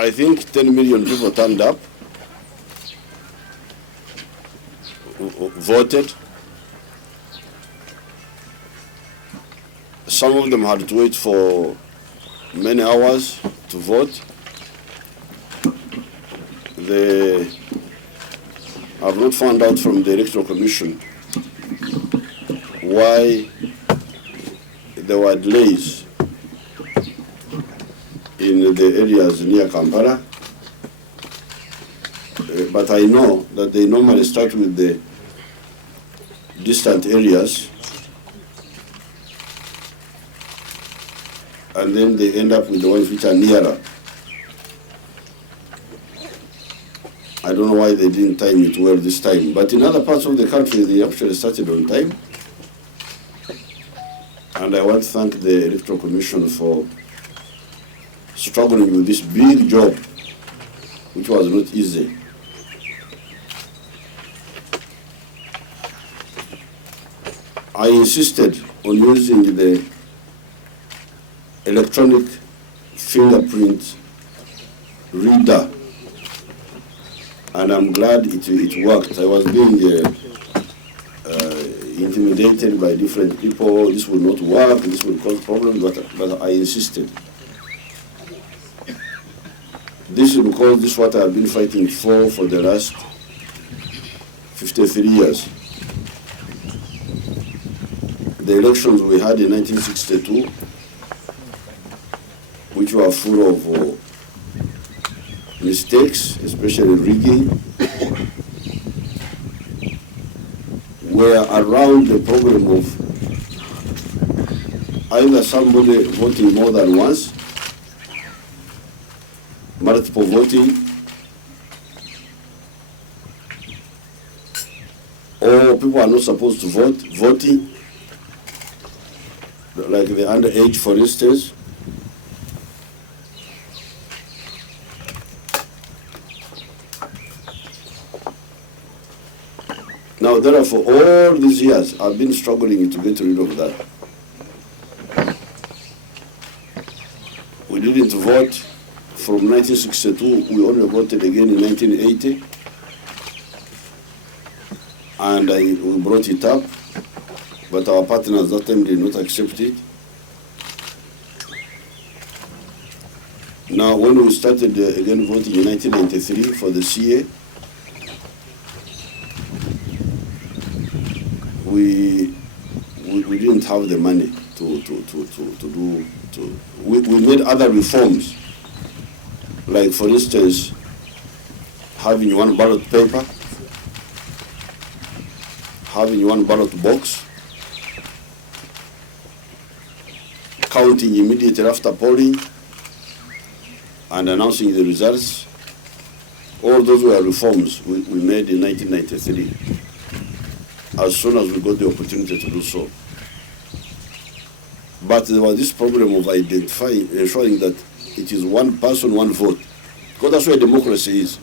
I think 10 million people turned up, voted. Some of them had to wait for many hours to vote. They have not found out from the Electoral Commission why there were delays in the areas near Kampala. But I know that they normally start with the distant areas and then they end up with the ones which are nearer. I don't know why they didn't time it well this time, but in other parts of the country they actually started on time. And I want to thank the Electoral Commission for struggling with this big job, which was not easy. I insisted on using the electronic fingerprint reader, and I'm glad it worked. I was being intimidated by different people. This will not work, this will cause problems, but I insisted. This is because this is what I've been fighting for the last 53 years. The elections we had in 1962, which were full of mistakes, especially rigging, were around the problem of either somebody voting more than once, multiple voting, or people are not supposed to vote, voting, like the underage, for instance. Now, therefore, all these years, I've been struggling to get rid of that. We didn't vote from 1962. We only voted again in 1980. And we brought it up, but our partners that time did not accept it. Now, when we started again voting in 1993 for the CA, we didn't have the money we made other reforms, like for instance having one ballot paper, having one ballot box, counting immediately after polling and announcing the results. All those were reforms we made in 1993. As soon as we got the opportunity to do so. But there was this problem of ensuring that it is one person, one vote. Because that's where democracy is.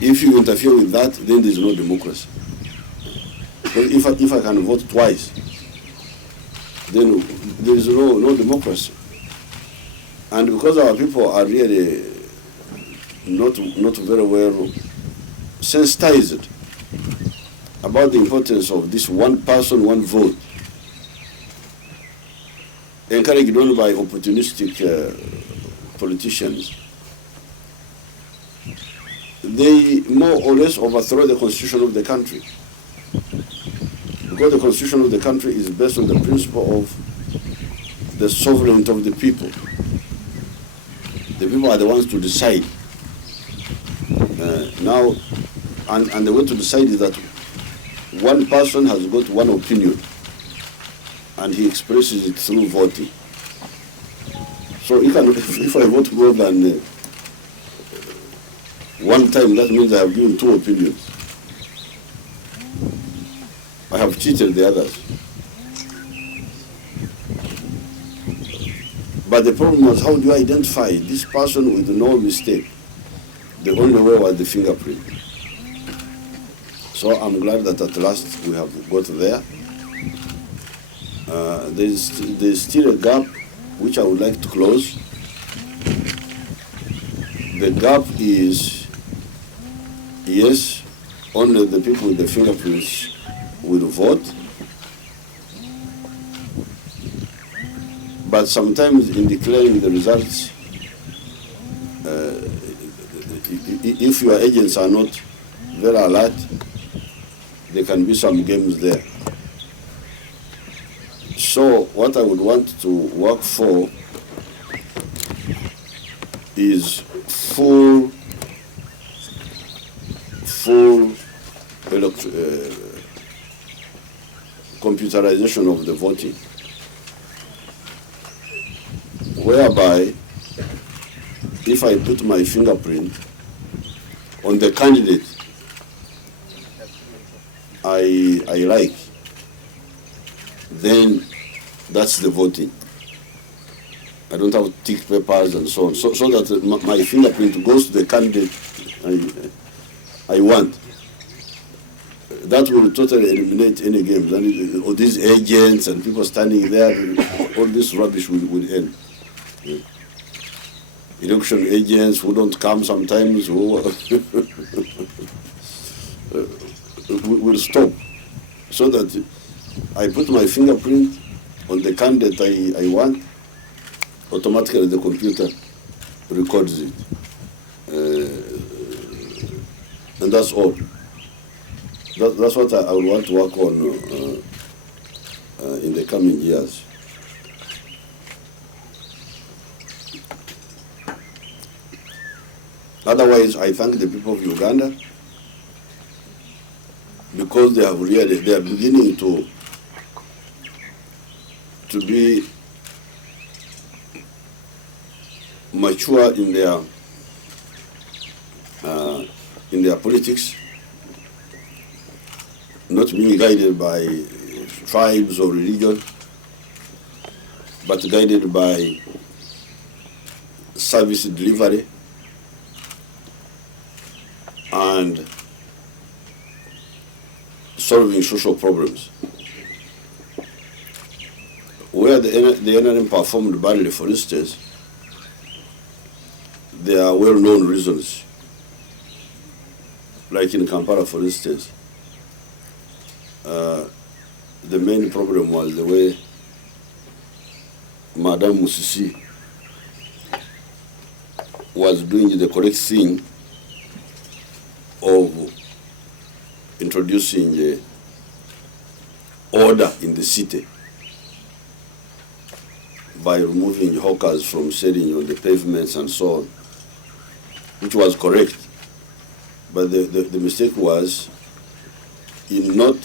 If you interfere with that, then there's no democracy. Because if I can vote twice, then there is no democracy. And because our people are really not very well sensitized about the importance of this one person, one vote, encouraged only by opportunistic politicians, they more or less overthrow the constitution of the country. Because the constitution of the country is based on the principle of the sovereignty of the people. The people are the ones to decide. Now, and the way to decide is that one person has got one opinion, and he expresses it through voting. So if I vote more than one time, that means I have given two opinions. I have cheated the others. But the problem was, how do you identify this person with no mistake? The only way was the fingerprint. So I'm glad that at last we have got there. There's still a gap which I would like to close. The gap is, yes, only the people with the fingerprints will vote, but sometimes in declaring the results, if your agents are not very alert, there can be some games there. So what I would want to work for is full computerization of the voting, whereby if I put my fingerprint on the candidate I like, then that's the voting. I don't have to tick papers and so on, so that my fingerprint goes to the candidate I want. That will totally eliminate any games. And all these agents and people standing there, all this rubbish will end. Yeah. Election agents who don't come sometimes, who will stop. So that I put my fingerprint on the candidate I want, automatically the computer records it. And that's all. That's what I would want to work on in the coming years. Otherwise, I thank the people of Uganda because they are beginning to be mature in their politics, not being guided by tribes or religion, but guided by service delivery and solving social problems. Where the NRM performed badly, for instance, there are well-known reasons. Like in Kampala, for instance, the main problem was the way Madame Musisi was doing the correct thing of introducing order in the city by removing hawkers from selling on the pavements and so on, which was correct. But the mistake was in not,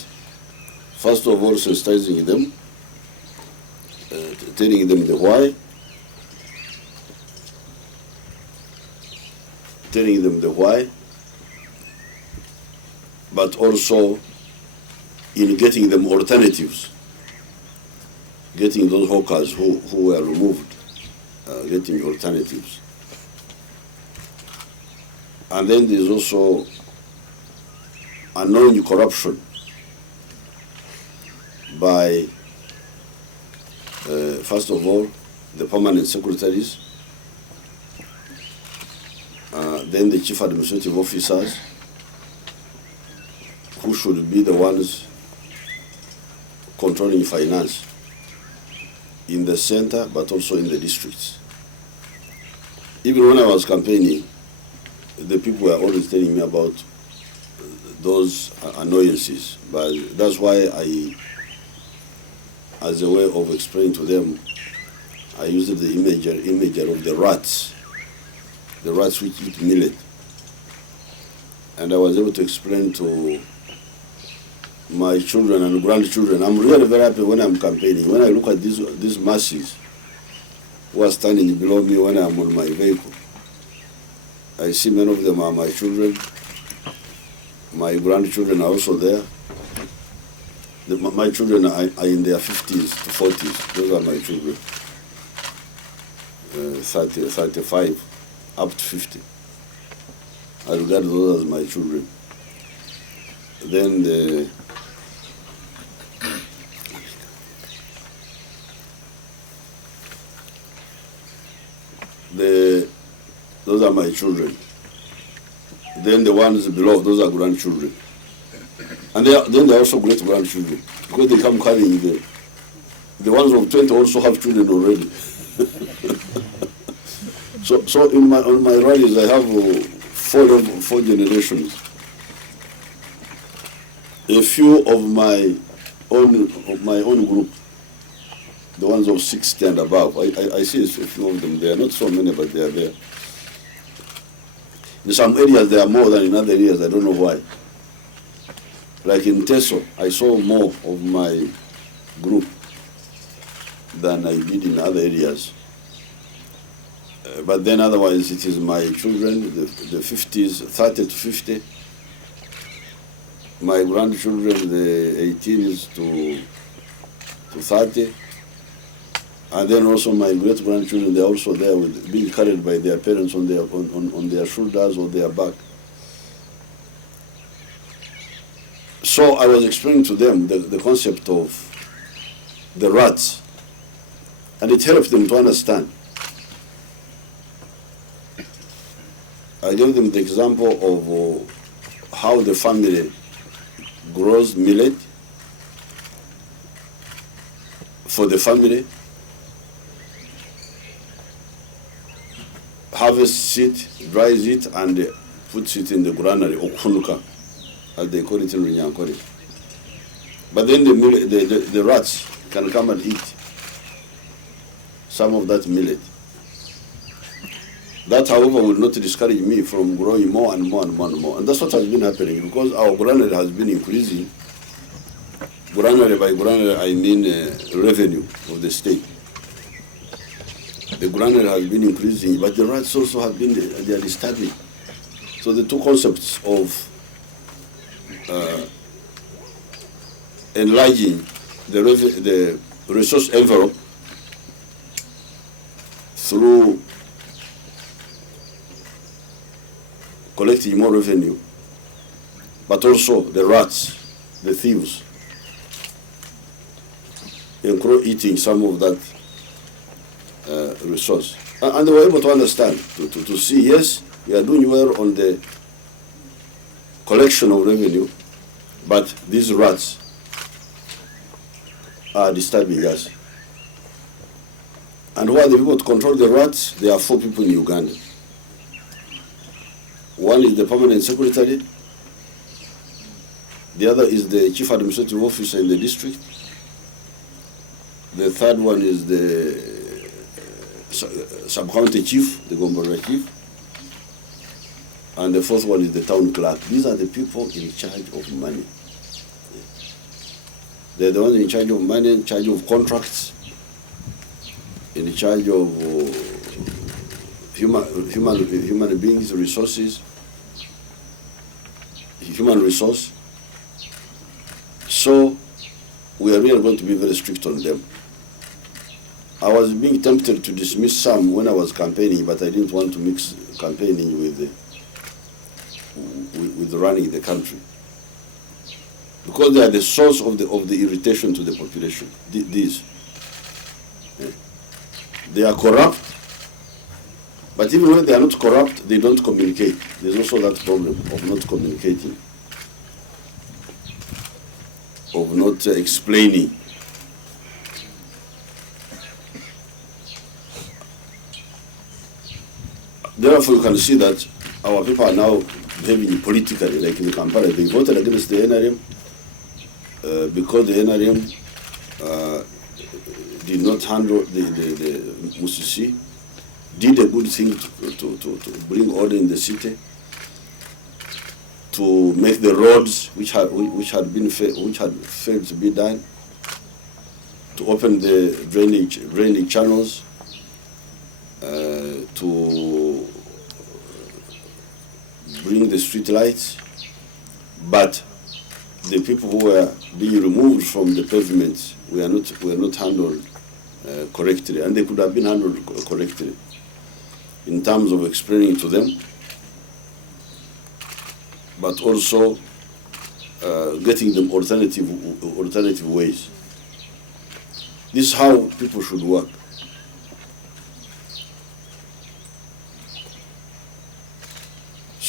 first of all, sensitizing them, telling them the why, but also in getting them alternatives, getting those hawkers who were removed, getting alternatives. And then there's also unknown corruption by, first of all, the permanent secretaries, then the chief administrative officers, who should be the ones controlling finance in the center, but also in the districts. Even when I was campaigning, the people were always telling me about those annoyances, but that's why as a way of explaining to them, I used the imagery of the rats which eat millet. And I was able to explain to my children and grandchildren, I'm really very happy when I'm campaigning. When I look at these masses who are standing below me when I'm on my vehicle, I see many of them are my children. My grandchildren are also there. My children are in their 50s to 40s. Those are my children. 30, 35, up to 50. I regard those as my children. Then those are my children. Then the ones below, those are grandchildren. And then they are also great-grandchildren, because they come carrying the ones of 20 also have children already. So on my rallies, I have four generations. A few of my own group, the ones of 60 and above. I see a few of them there, not so many, but they are there. In some areas there are more than in other areas, I don't know why. Like in Teso, I saw more of my group than I did in other areas. But then otherwise it is my children, the 50s, 30 to 50. My grandchildren, the 18s to 30. And then also my great-grandchildren, they're also there with being carried by their parents on their shoulders or their back. So I was explaining to them the concept of the rats, and it helped them to understand. I gave them the example of how the family grows millet for the family, harvests it, dries it, and puts it in the granary, or kunuka, as they call it in Runyankore. But then the rats can come and eat some of that millet. That, however, will not discourage me from growing more and more and more and more. And that's what has been happening, because our granary has been increasing. Granary, by granary, I mean revenue of the state. The granary has been increasing, but the rats also have been, they are disturbing. So the two concepts of enlarging the resource envelope through collecting more revenue, but also the rats, the thieves, eating some of that resource. And they were able to understand, to see, yes, we are doing well on the collection of revenue, but these rats are disturbing us. And who are the people to control the rats? There are 4 people in Uganda. One is the permanent secretary, the other is the chief administrative officer in the district, the third one is the sub-county chief, the Gombora chief, and the fourth one is the town clerk. These are the people in charge of money. They're the ones in charge of money, in charge of contracts, in charge of human beings, resources, human resource. So we are really going to be very strict on them. I was being tempted to dismiss some when I was campaigning, but I didn't want to mix campaigning with running the country, because they are the source of the irritation to the population. These, they are corrupt, but even when they are not corrupt, they don't communicate. There's also that problem of not communicating, of not explaining. Therefore, you can see that our people are now behaving politically, like in Kampala. They voted against the NRM because the NRM did not handle the Musisi, did a good thing to bring order in the city, to make the roads which had failed to be done, to open the drainage channels, to bring the street lights, but the people who were being removed from the pavements were not handled correctly, and they could have been handled correctly in terms of explaining to them, but also getting them alternative ways. This is how people should work.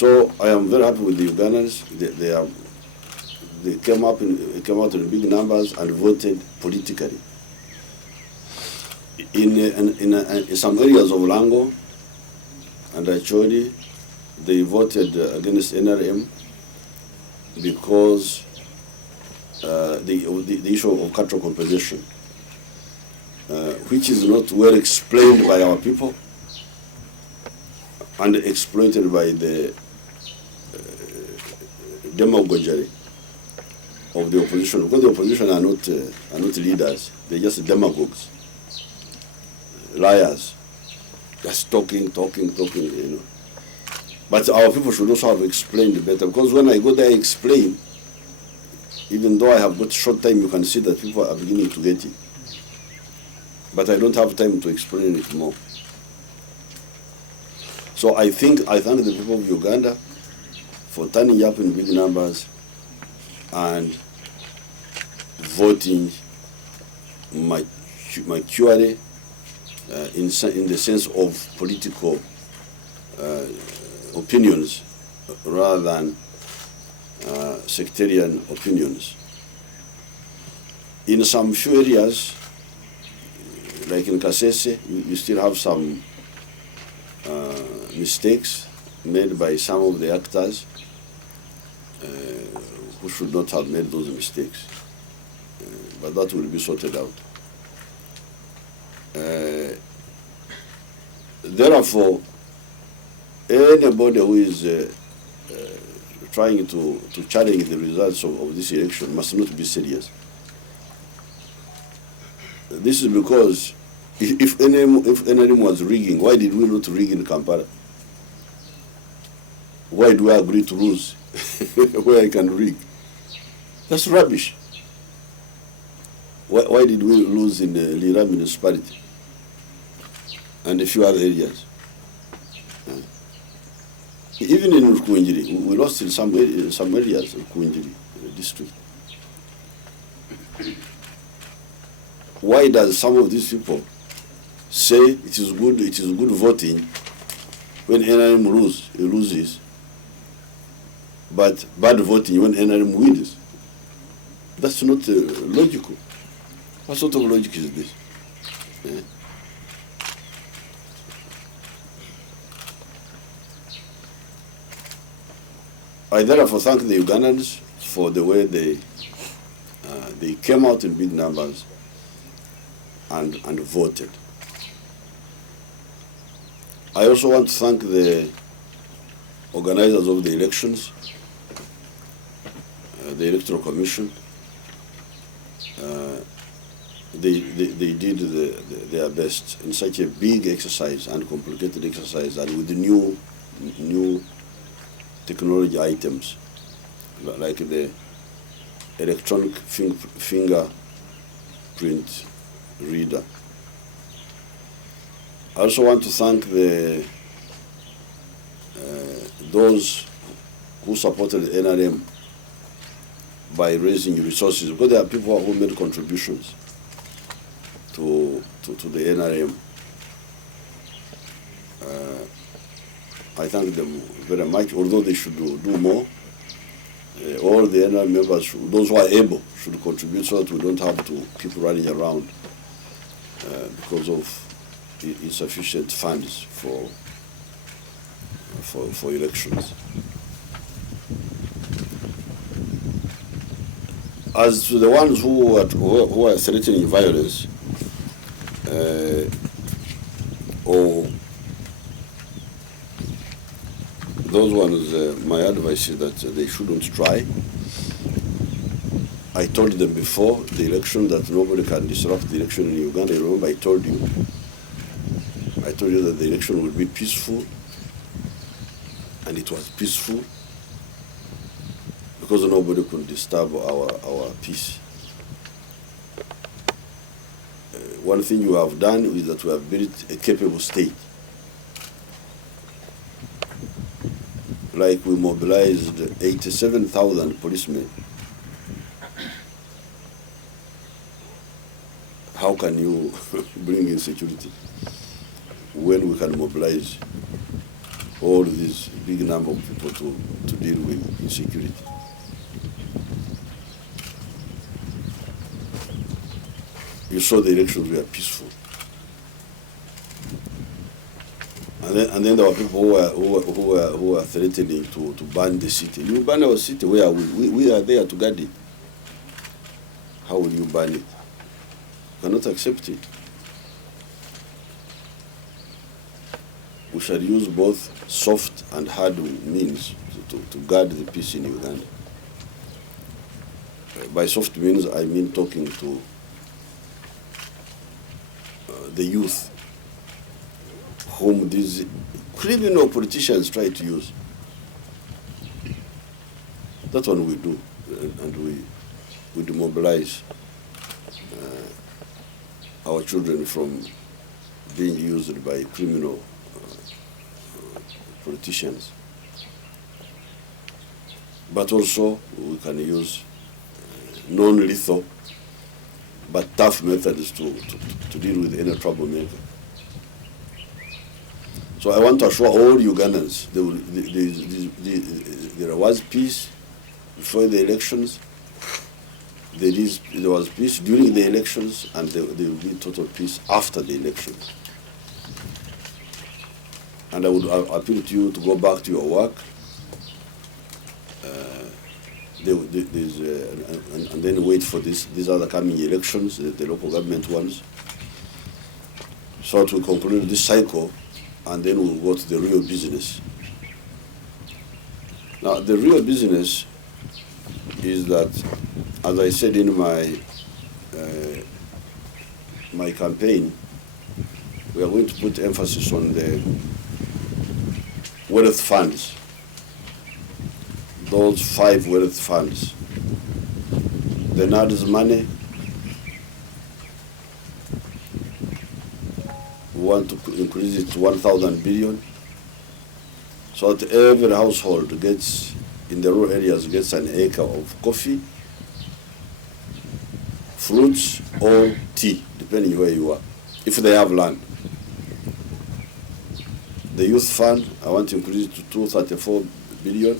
So I am very happy with the Ugandans. They came out in big numbers and voted politically. In some areas of Lango and Acholi, they voted against NRM because the issue of cattle compensation, which is not well explained by our people and exploited by the demagoguery of the opposition, because the opposition are not leaders, they're just demagogues, liars, just talking, you know. But our people should also have explained better, because when I go there, I explain. Even though I have got short time, you can see that people are beginning to get it. But I don't have time to explain it more. So I thank the people of Uganda for turning up in big numbers and voting maturely in the sense of political opinions rather than sectarian opinions. In some few areas, like in Kasese, you still have some mistakes made by some of the actors who should not have made those mistakes. But that will be sorted out. Therefore, anybody who is trying to challenge the results of this election must not be serious. This is because if NRM was rigging, why did we not rig in Kampala? Why do I agree to lose where I can rig? That's rubbish. Why did we lose in the Lira municipality and a few other areas? Even in Rukunjiri, we lost in some areas of Rukunjiri district. Why does some of these people say it is good voting when NRM loses, but bad voting when NRM wins? That's not logical. What sort of logic is this? Yeah. I therefore thank the Ugandans for the way they came out in big numbers and voted. I also want to thank the organizers of the elections, the Electoral Commission. They did their best in such a big exercise and complicated exercise, and with the new technology items like the electronic fingerprint reader. I also want to thank those who supported NRM by raising resources, because there are people who made contributions to the NRM. I thank them very much, although they should do more. All the NRM members, those who are able, should contribute so that we don't have to keep running around because of insufficient funds for elections. As to the ones who are threatening violence, or those ones, my advice is that they shouldn't try. I told them before the election that nobody can disrupt the election in Uganda. You remember I told you that the election would be peaceful, and it was peaceful because nobody could disturb our peace. One thing you have done is that we have built a capable state. Like we mobilized 87,000 policemen. How can you bring in security when we can mobilize all this big number of people to deal with insecurity. You saw the elections were peaceful. And then there were people who were threatening to ban the city. You ban our city, where are we? We are there to guard it. How will you ban it? You cannot accept it. We shall use both soft and hard means to guard the peace in Uganda. By soft means, I mean talking to the youth, whom these criminal politicians try to use. That's what we do, and we demobilize our children from being used by criminal politicians. But also we can use non-lethal but tough methods to deal with any troublemaker. So I want to assure all Ugandans there was peace before the elections, there was peace during the elections, and there will be total peace after the elections. And I would appeal to you to go back to your work, and then wait for these other coming elections, the local government ones, so that we conclude this cycle, and then we'll go to the real business. Now, the real business is that, as I said in my campaign, we are going to put emphasis on the wealth funds, those 5 wealth funds. The NAD's money, we want to increase it to 1,000 billion, so that every household gets, in the rural areas, gets an acre of coffee, fruits, or tea, depending where you are, if they have land. The youth fund, I want to increase it to 234 billion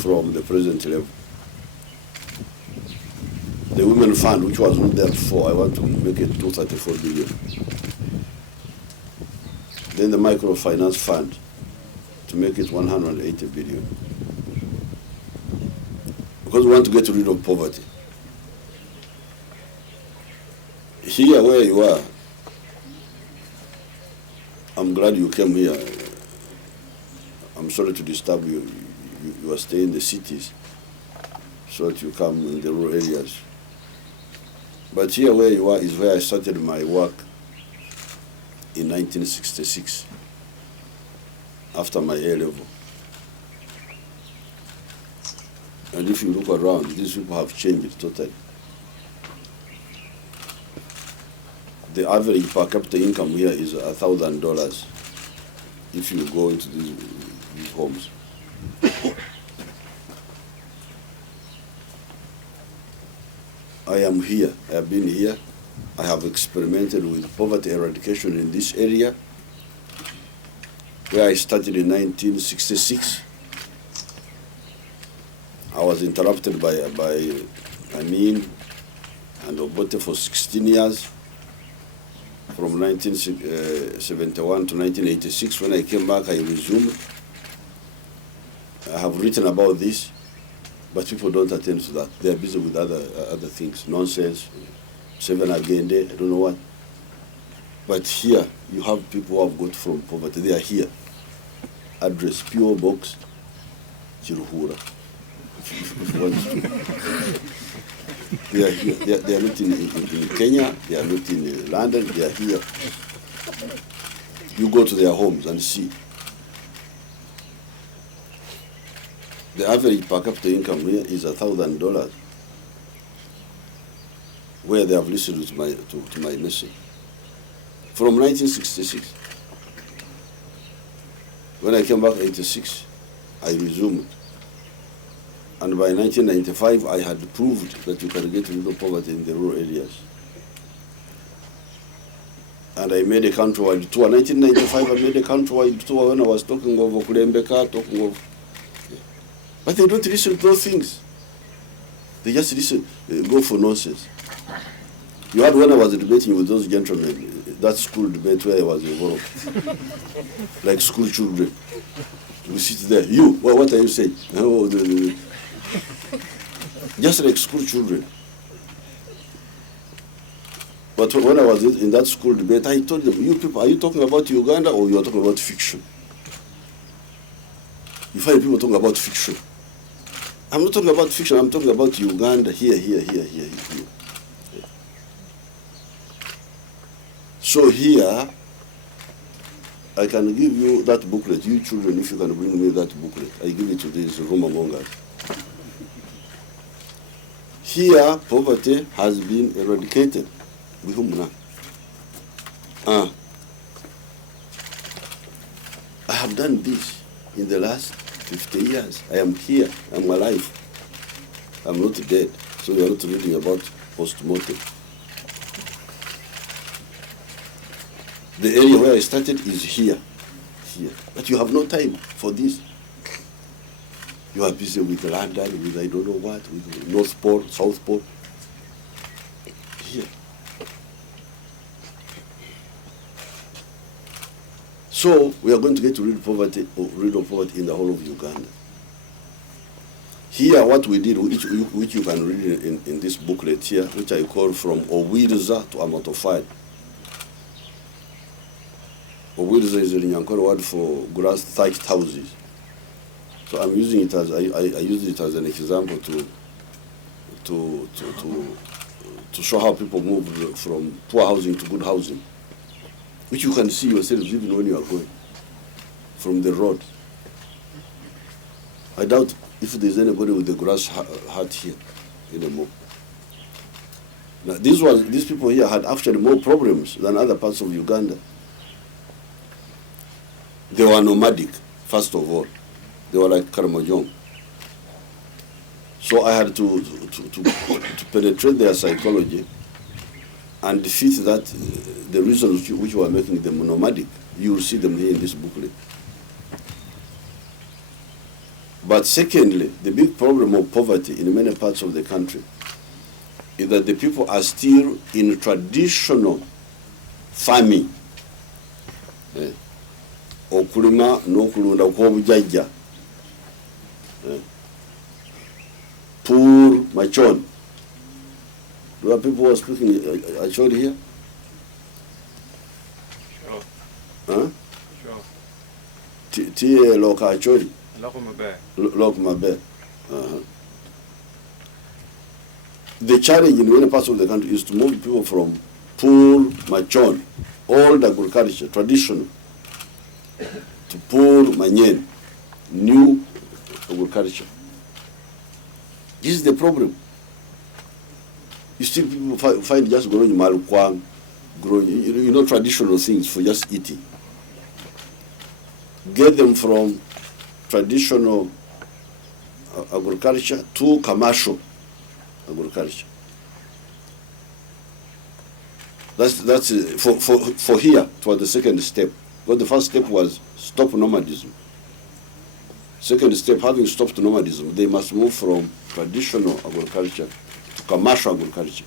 from the present level. The women fund, which was not there before, I want to make it 234 billion. Then the microfinance fund, to make it 180 billion. Because we want to get rid of poverty. Here where you are, I'm glad you came here. I'm sorry to disturb you. You are staying in the cities, so that you come in the rural areas. But here where you are is where I started my work in 1966, after my A-level. And if you look around, these people have changed totally. The average per capita income here is $1,000 if you go into these homes. I am here, I have been here, I have experimented with poverty eradication in this area, where I started in 1966. I was interrupted by Amin and Obote for 16 years, from 1971 to 1986. When I came back, I resumed. I have written about this, but people don't attend to that. They are busy with other things, nonsense, seven agenda, I don't know what. But here, you have people who have got from poverty. They are here. Address, P.O. Box, Kiruhura. If you want to. They are here. They are not in Kenya. They are not in London. They are here. You go to their homes and see. The average per capita income here is $1,000, where they have listened to my message. From 1966. When I came back in 86, I resumed. And by 1995, I had proved that you can get rid of poverty in the rural areas. And And I made a countrywide tour. 1995, I made a countrywide tour when I was talking of Okulembeka, talking of... But they don't listen to those things. They just listen, go for nonsense. You had when I was debating with those gentlemen, that school debate where I was involved, like school children. We sit there, you, what are you saying? Oh, just like school children. But when I was in that school debate, I told them, you people, are you talking about Uganda or you are talking about fiction? You find people talking about fiction. I'm not talking about fiction, I'm talking about Uganda, here. So here, I can give you that booklet, you children, if you can bring me that booklet. I give it to this room among us. Here, poverty has been eradicated. I have done this in the last 50 years. I am here, I'm alive. I'm not dead, so we are not reading about post-mortem. The area where I started is here. But you have no time for this. You are busy with London, with I don't know what, with Northport, Southport. Here. So we are going to get rid of poverty in the whole of Uganda. Here, what we did, which you can read in this booklet here, which I call From Owiriza to Amatofai. Owiriza is a Nyankore word for grass thatched houses. So I'm using it as I use it as an example to show how people move from poor housing to good housing, which you can see yourselves even when you are going from the road. I doubt if there's anybody with a grass hut here anymore. Now, these people here had actually more problems than other parts of Uganda. They were nomadic, first of all. They were like Karamojong. So I had to penetrate their psychology and defeat that, the reasons which were making them nomadic. You will see them here in this booklet. But secondly, the big problem of poverty in many parts of the country is that the people are still in traditional farming. Okulima n'okulunda kw'obujjajja. Poor Machon. Do you have people who are speaking Acholi here? Sure. Huh? Sure. Tie Loka Acholi? Lokumabe. The challenge in many parts of the country is to move people from poor Machon, old agriculture, traditional, to poor Manyen, new agriculture. This is the problem. You see people find just growing malukwang, growing, traditional things for just eating. Get them from traditional agriculture to commercial agriculture. That's for here, for the second step. Because the first step was stop nomadism. Second step, having stopped nomadism, they must move from traditional agriculture to commercial agriculture.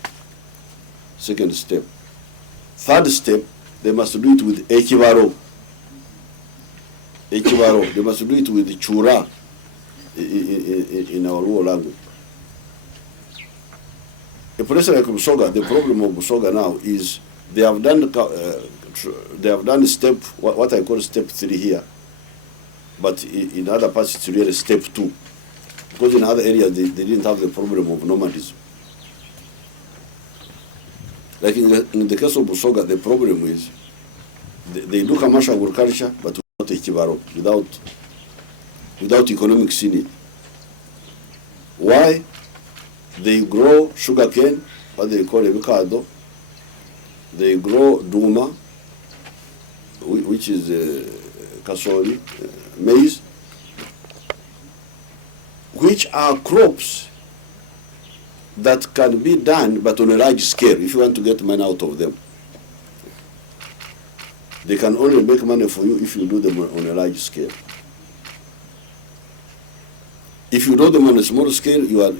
Second step. Third step, they must do it with ekibaro. Ekibaro, they must do it with chura in our rural language. A place like Busoga, the problem of Busoga now is they have done step, what I call step 3 here, but in other parts it's really step 2, because in other areas they didn't have the problem of nomadism. Like in the case of Busoga, the problem is they do commercial agriculture, but without ekibaro, without economics in it. Why? They grow sugarcane, what they call avocado. They grow duma, which is kasori, maize, which are crops that can be done, but on a large scale, if you want to get money out of them. They can only make money for you if you do them on a large scale. If you do them on a small scale, you will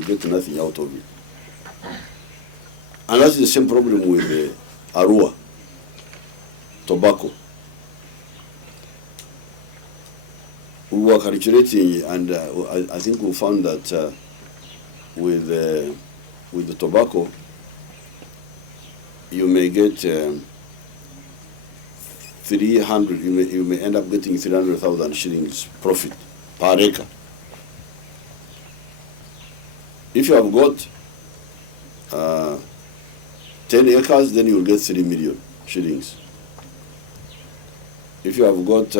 get nothing out of it. And that's the same problem with Arua, tobacco. We were calculating, and I think we found that with the tobacco, you may get 300. You may end up getting 300,000 shillings profit per acre. If you have got 10 acres, then you will get 3 million shillings. If you have got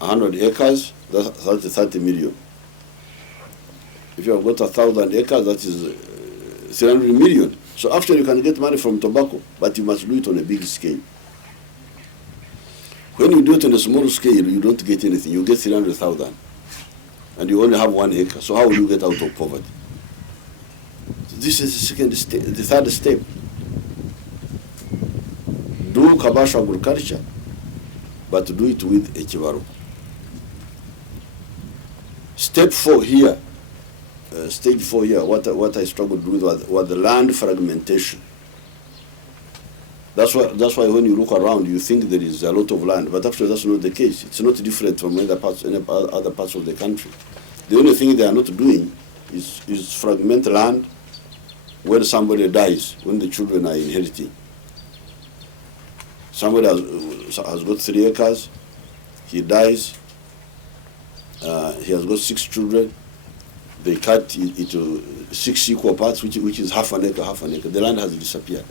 100 acres, that's 30 million. If you have got 1,000 acres, that is 300 million. So actually you can get money from tobacco, but you must do it on a big scale. When you do it on a small scale, you don't get anything. You get 300,000, and you only have 1 acre. So how will you get out of poverty? So this is the second step. The third step: do commercial agriculture, but do it with a chibaro. Step 4 here, stage 4 here. What I struggled with was the land fragmentation. That's why when you look around, you think there is a lot of land, but actually that's not the case. It's not different from any other parts of the country. The only thing they are not doing is fragment land when somebody dies, when the children are inheriting. Somebody has got 3 acres, he dies, he has got 6 children, they cut it into 6 equal parts, which is half an acre, half an acre. The land has disappeared.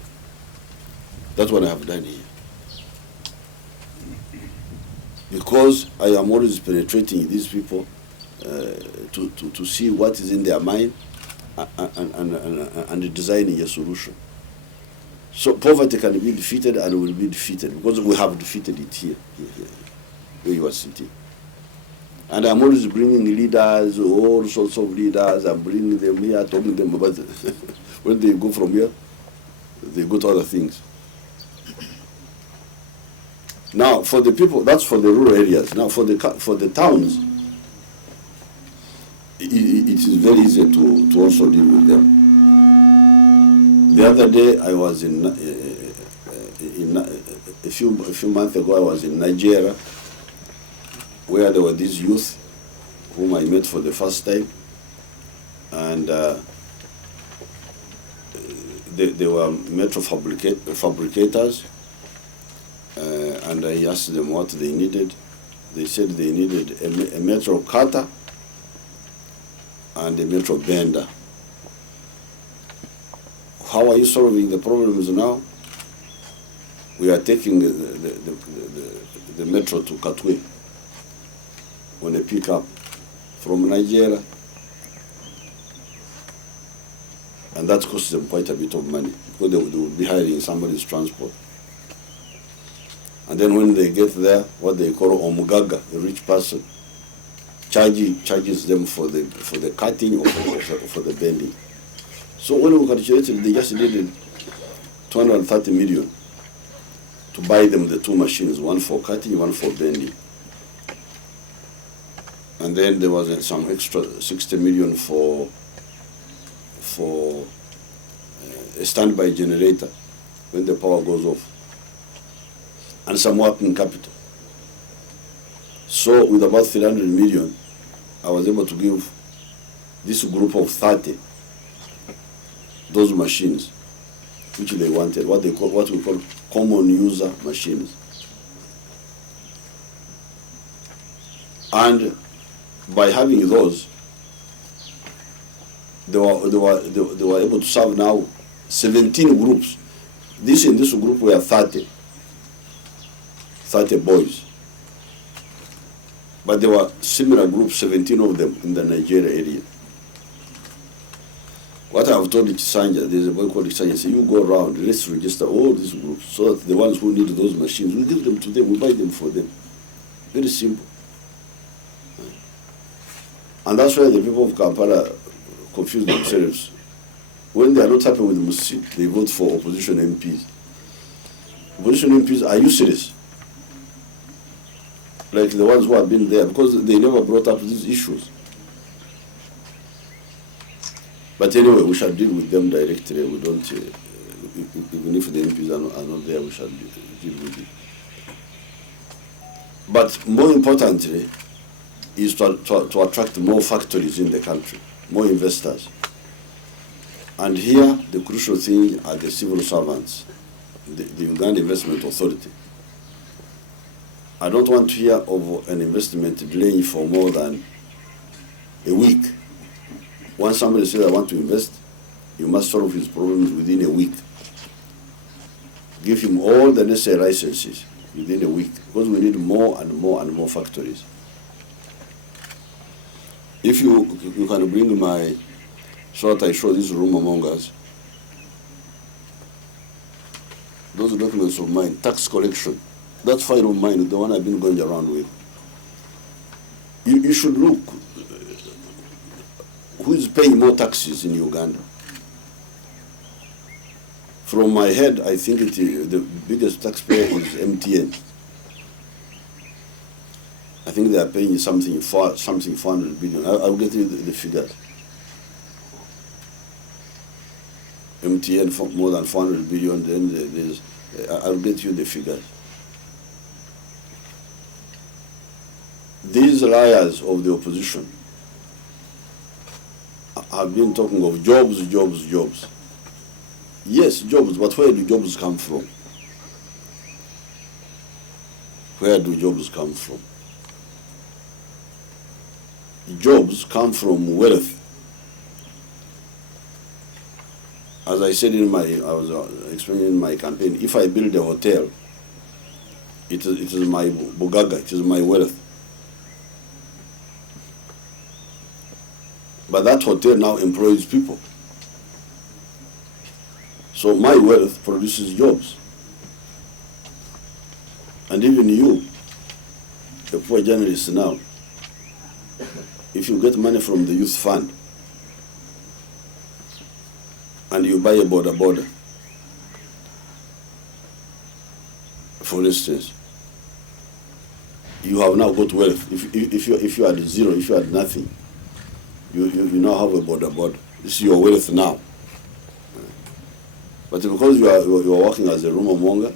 That's what I have done here. Because I am always penetrating these people to see what is in their mind and designing a solution. So poverty can be defeated and will be defeated because we have defeated it here where you are sitting. And I'm always bringing leaders, all sorts of leaders. I'm bringing them here, talking to them about when they go from here, they go to other things. Now, for the people, that's for the rural areas. Now, for the towns, it is very easy to also deal with them. The other day, I was in a few months ago, I was in Nigeria, where there were these youth whom I met for the first time, and they were metal fabricators. And I asked them what they needed. They said they needed a metal cutter and a metal bender. How are you solving the problems now? We are taking the metro to Katwe on a pickup from Nigeria, and that costs them quite a bit of money because they would be hiring somebody's transport. And then when they get there, what they call omugaga, the rich person, charges them for the cutting or for the bending. So when we calculated, they just needed 230 million to buy them the 2 machines, one for cutting, one for bending. And then there was some extra 60 million for a standby generator when the power goes off, and some working capital. So with about 300 million, I was able to give this group of 30 those machines, which they wanted, what we call common user machines. And by having those, they were able to serve now 17 groups. In this group were 30 boys. But there were similar groups, 17 of them in the Nigeria area. What I have told Chisanja, there's a boy called Chisanja, say, you go around, let's register all these groups so that the ones who need those machines, we give them to them, we buy them for them. Very simple. And that's why the people of Kampala confuse themselves. When they are not happy with Musi, they vote for opposition MPs. Opposition MPs are useless, like the ones who have been there, because they never brought up these issues. But anyway, we shall deal with them directly. We don't, even if the MPs are not there, we shall deal with it. But more importantly, is to attract more factories in the country, more investors. And here, the crucial thing are the civil servants, the Uganda Investment Authority. I don't want to hear of an investment delaying for more than a week. Once somebody says, I want to invest, you must solve his problems within a week. Give him all the necessary licenses within a week, because we need more and more and more factories. If you can bring my, so that I show this room among us, those documents of mine, tax collection, that file of mine, the one I've been going around with. You should look, who is paying more taxes in Uganda? From my head, I think the biggest taxpayer is MTN. I think they are paying something 400 billion. I'll get you the figures. MTN for more than 400 billion, then I'll get you the figures. These liars of the opposition have been talking of jobs, jobs, jobs. Yes, jobs, but where do jobs come from? Where do jobs come from? Jobs come from wealth. As I said I was explaining in my campaign, if I build a hotel, it is my bugaga, it is my wealth. But that hotel now employs people. So my wealth produces jobs. And even you, a poor journalist now, if you get money from the youth fund and you buy a border, for instance, you have now got wealth. If you had zero, if you had nothing, you now have a border. This is your wealth now. But because you are working as a rumor monger,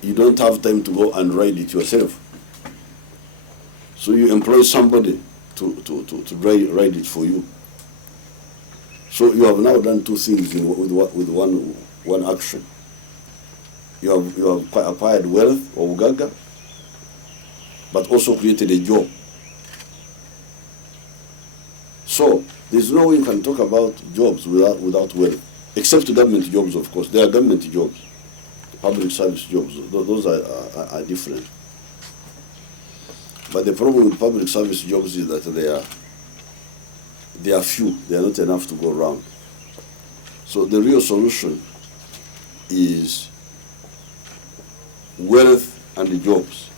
you don't have time to go and write it yourself. So you employ somebody to write it for you. So you have now done two things with one action. You have acquired wealth or ugaga, but also created a job. So there's no way you can talk about jobs without wealth, except government jobs, of course. There are government jobs, public service jobs. Those are different. But the problem with public service jobs is that they are few. They are not enough to go around. So the real solution is wealth and jobs.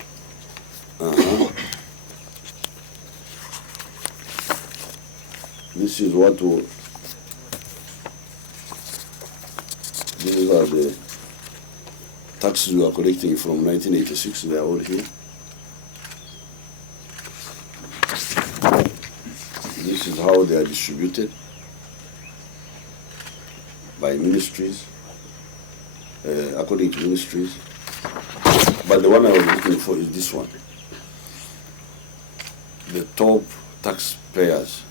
This is these are the taxes we are collecting from 1986. They are all here. This is how they are distributed by ministries, according to ministries. But the one I was looking for is this one. The top taxpayers.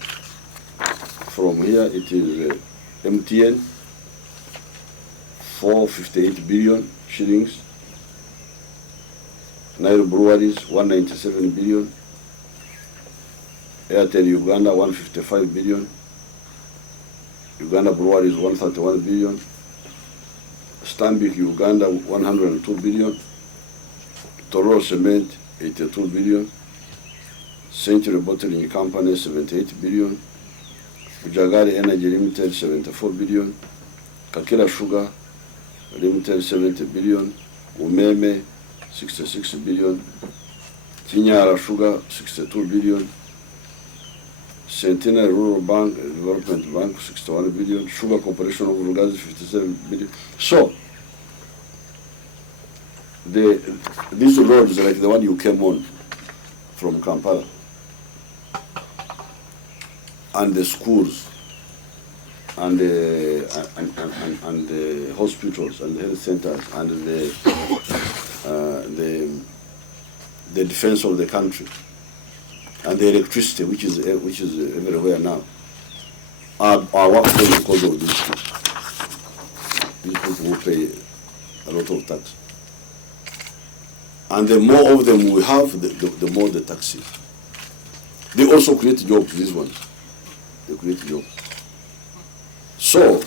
From here it is MTN, 458 billion shillings. Nile Breweries, 197 billion. Airtel Uganda, 155 billion. Uganda Breweries, 131 billion. Stanbic Uganda, 102 billion. Toro Cement, 82 billion. Century Bottling Company, 78 billion. Ujagari Energy Limited, 74 billion. Kakila Sugar Limited, 70 billion. Umeme, 66 billion. Tinyara Sugar, 62 billion. Sentinel Rural Bank, Development Bank, 61 billion. Sugar Corporation of Uruguay, 57 billion. So, these roads, like the one you came on from Kampala, and the schools, and the hospitals, and the health centers, and the defense of the country, and the electricity, which is everywhere now, are worked on because of these people. These people who pay a lot of tax. And the more of them we have, the more the taxes. They also create jobs, these ones. They create jobs. So,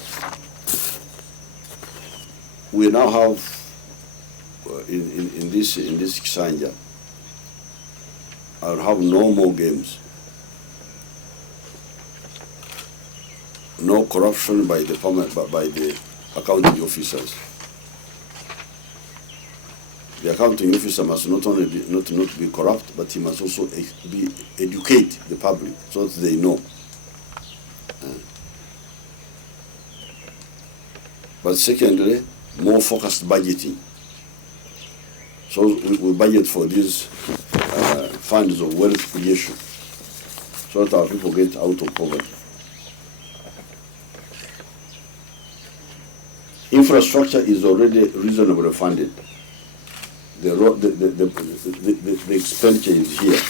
we now have, in this Kisanja, I'll have no more games. No corruption by the accounting officers. The accounting officer must not only not be corrupt, but he must also educate the public so that they know. But secondly, more focused budgeting. So we budget for these funds of wealth creation, so that our people get out of poverty. Infrastructure is already reasonably funded. The expenditure is here.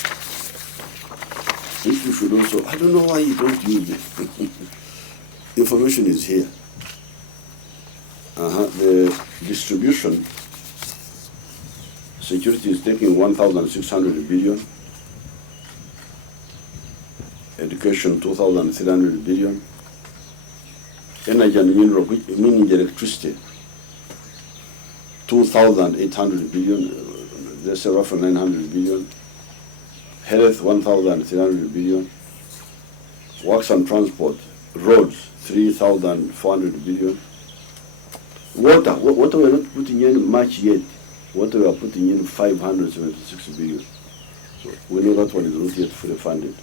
If you should also, I don't know why you don't use it. Information is here. The distribution, security is taking 1,600 billion. Education, 2,300 billion. Energy and mineral, meaning electricity, 2,800 billion, there's a roughly 900 billion. Health, 1,300 billion. Works and transport, roads, 3,400 billion. Water we're not putting in much yet. Water we are putting in 576 billion. So we know that one is not yet fully funded.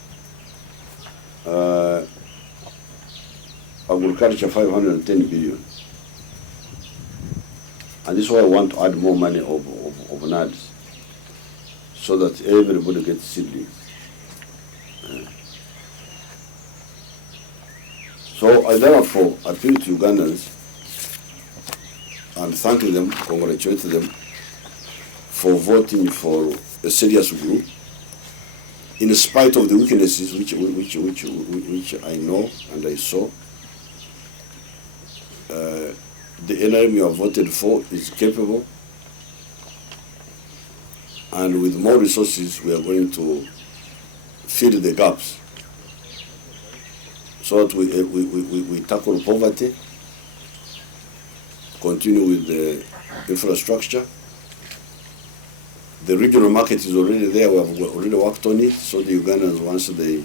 Agriculture, 510 billion. And this is why I want to add more money of NADs, so that everybody gets seedlings. So I therefore appeal to Ugandans and thank them, congratulate them for voting for a serious group, in spite of the weaknesses which I know and I saw. The NRM you have voted for is capable, and with more resources we are going to fill the gaps so that we tackle poverty, continue with the infrastructure. The regional market is already there, we have already worked on it, so the Ugandans, once they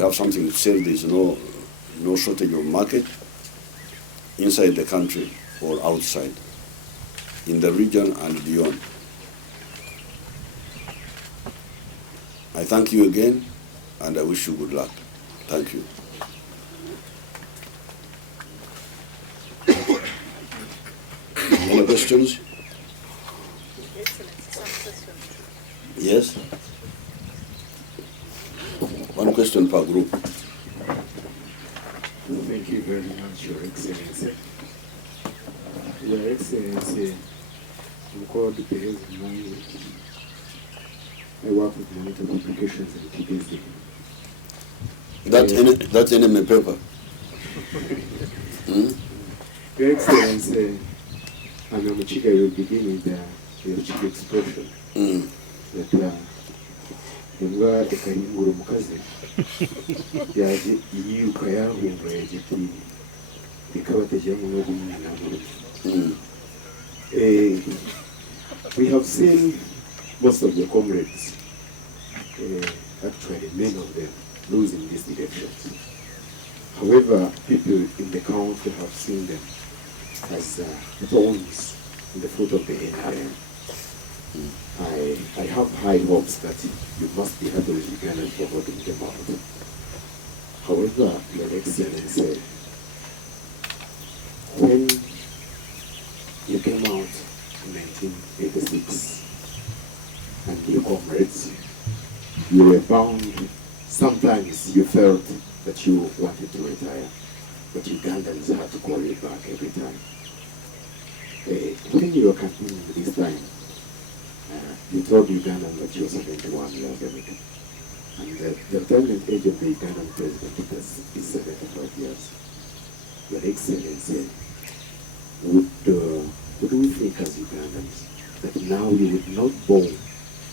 have something to sell, there is no shortage of market inside the country or outside, in the region and beyond. I thank you again, and I wish you good luck. Thank you. Any questions? Yes? One question per group. Thank you very much, Your Excellency. Your Excellency, I'm called Perez Mwangi. I work with Monitor Publications and TBSD. That's enemy paper. Your Excellency, I'm a Chica, I will begin with the Chica expression. That imbwa ikayungura umukazi yaje yiruka yahumura yagiti ikabategera mu no gumwana. We have seen most of the comrades, actually many of them, losing these elections. However, people in the country have seen them as thorns in the foot of the NRM. I have high hopes that you must be happy with Uganda for voting them out. However, Your Excellency, when you came out 1986. And your comrades, you were bound. Sometimes you felt that you wanted to retire, but Ugandans had to call you back every time. When you were campaigning this time, you told Ugandans that you were 71 years old. And the retirement age of the Ugandan president is 75 years. Your Excellency, would we think as Ugandans that now you would not bow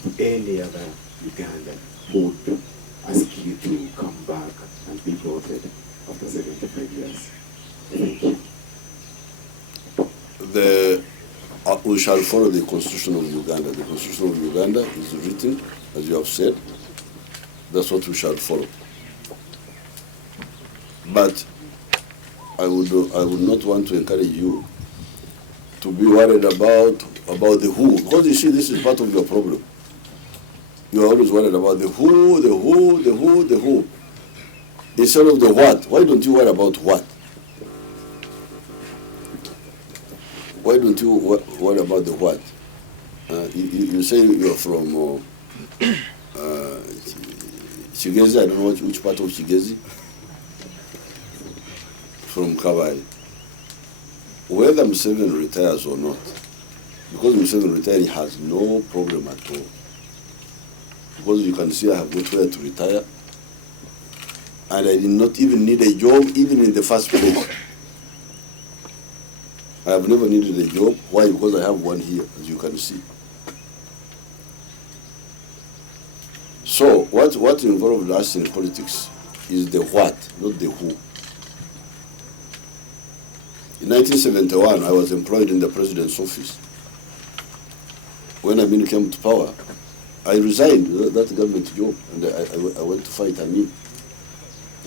to any other Ugandan who would ask you to come back and be voted after 75 years? Thank you. We shall follow the Constitution of Uganda. The Constitution of Uganda is written, as you have said. That's what we shall follow. But I would not want to encourage you to be worried about the who, because you see, this is part of your problem. You are always worried about the who, the who, the who, the who, instead of the what. Why don't you worry about what? Why don't you worry about the what? You say you're from Kigezi. I don't know which part of Kigezi. From Kabale. Whether Museveni retires or not, because Museveni retiring has no problem at all. Because you can see I have got where to retire, and I did not even need a job, even in the first place. I have never needed a job. Why? Because I have one here, as you can see. So what involved us in politics is the what, not the who. In 1971, I was employed in the president's office. When Amin came to power, I resigned that government job, and I went to fight Amin.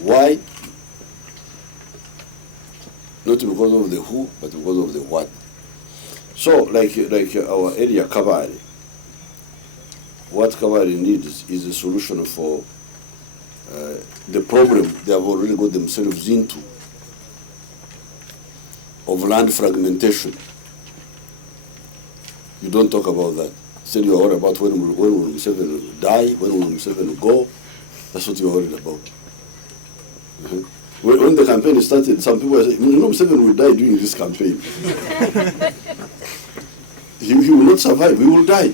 Why? Not because of the who, but because of the what. So, like our area, Kabale, what Kabale needs is a solution for the problem they have already got themselves into, of land fragmentation. You don't talk about that. Instead you are worried about when will Museveni die, when will Museveni go. That's what you are worried about. When the campaign started, some people were saying, Museveni will die during this campaign. he will not survive, he will die.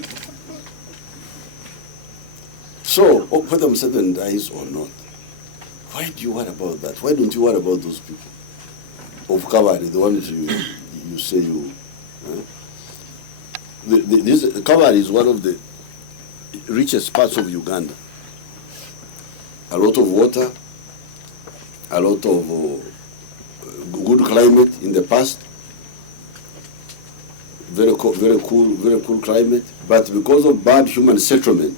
So, whether Museveni dies or not, why do you worry about that? Why don't you worry about those people? Of Kabale, the ones you say you... Kabale is one of the richest parts of Uganda. A lot of water, a lot of good climate in the past, very cool climate. But because of bad human settlement,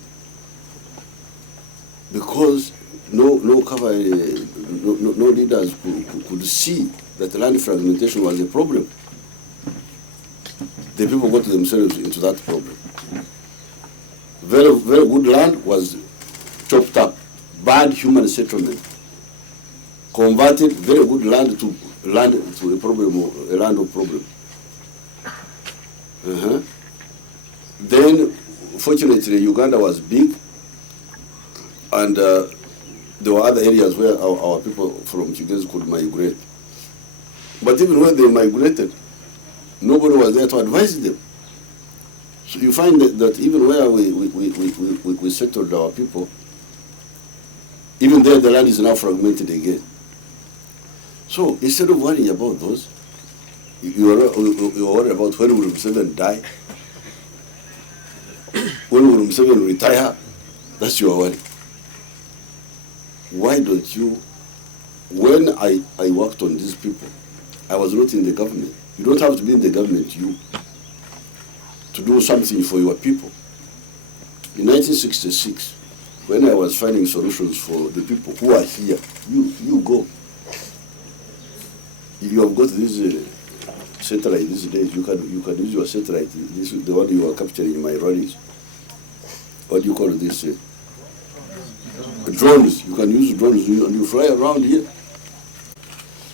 because no leaders could see that land fragmentation was a problem, the people got themselves into that problem. Very good land was chopped up. Bad human settlement converted very good land to a land of problem. Then, fortunately, Uganda was big, and there were other areas where our people from Kigezi could migrate. But even when they migrated, nobody was there to advise them. So you find that even where we settled our people, even there the land is now fragmented again. So instead of worrying about those, you are worried about when will Museveni die, when will Museveni retire. That's your worry. Why don't you? When I worked on these people, I was not in the government. You don't have to be in the government, to do something for your people. In 1966, when I was finding solutions for the people who are here, you go. You have got this satellite these days. You can use your satellite. This is the one you are capturing in my rallies. What do you call this? Drones. You can use drones and you fly around here.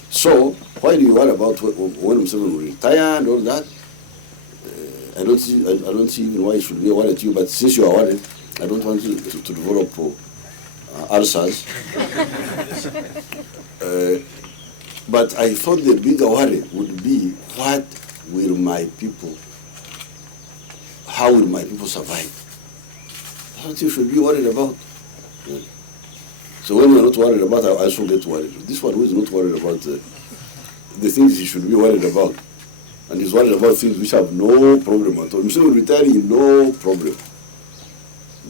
So why do you worry about when Museveni will retire and all that? I don't see even why it should be a worry to you, but since you are worried, I don't want you to develop ulcers. But I thought the bigger worry would be, what will my people, how will my people survive? That's what you should be worried about. Yeah. So when you're not worried about, I also get worried. This one who is not worried about the things he should be worried about, and he's worried about things which have no problem at all. Museveni retiring, no problem.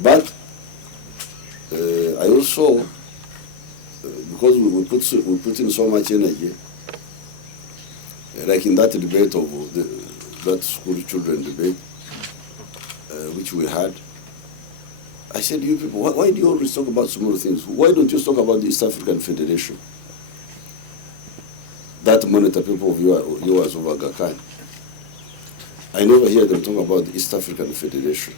But I also, because we put in so much energy, like in that debate of that school children debate, which we had, I said, you people, why do you always talk about small things? Why don't you talk about the East African Federation? That monitor people of yours over Gakan. I never hear them talk about the East African Federation.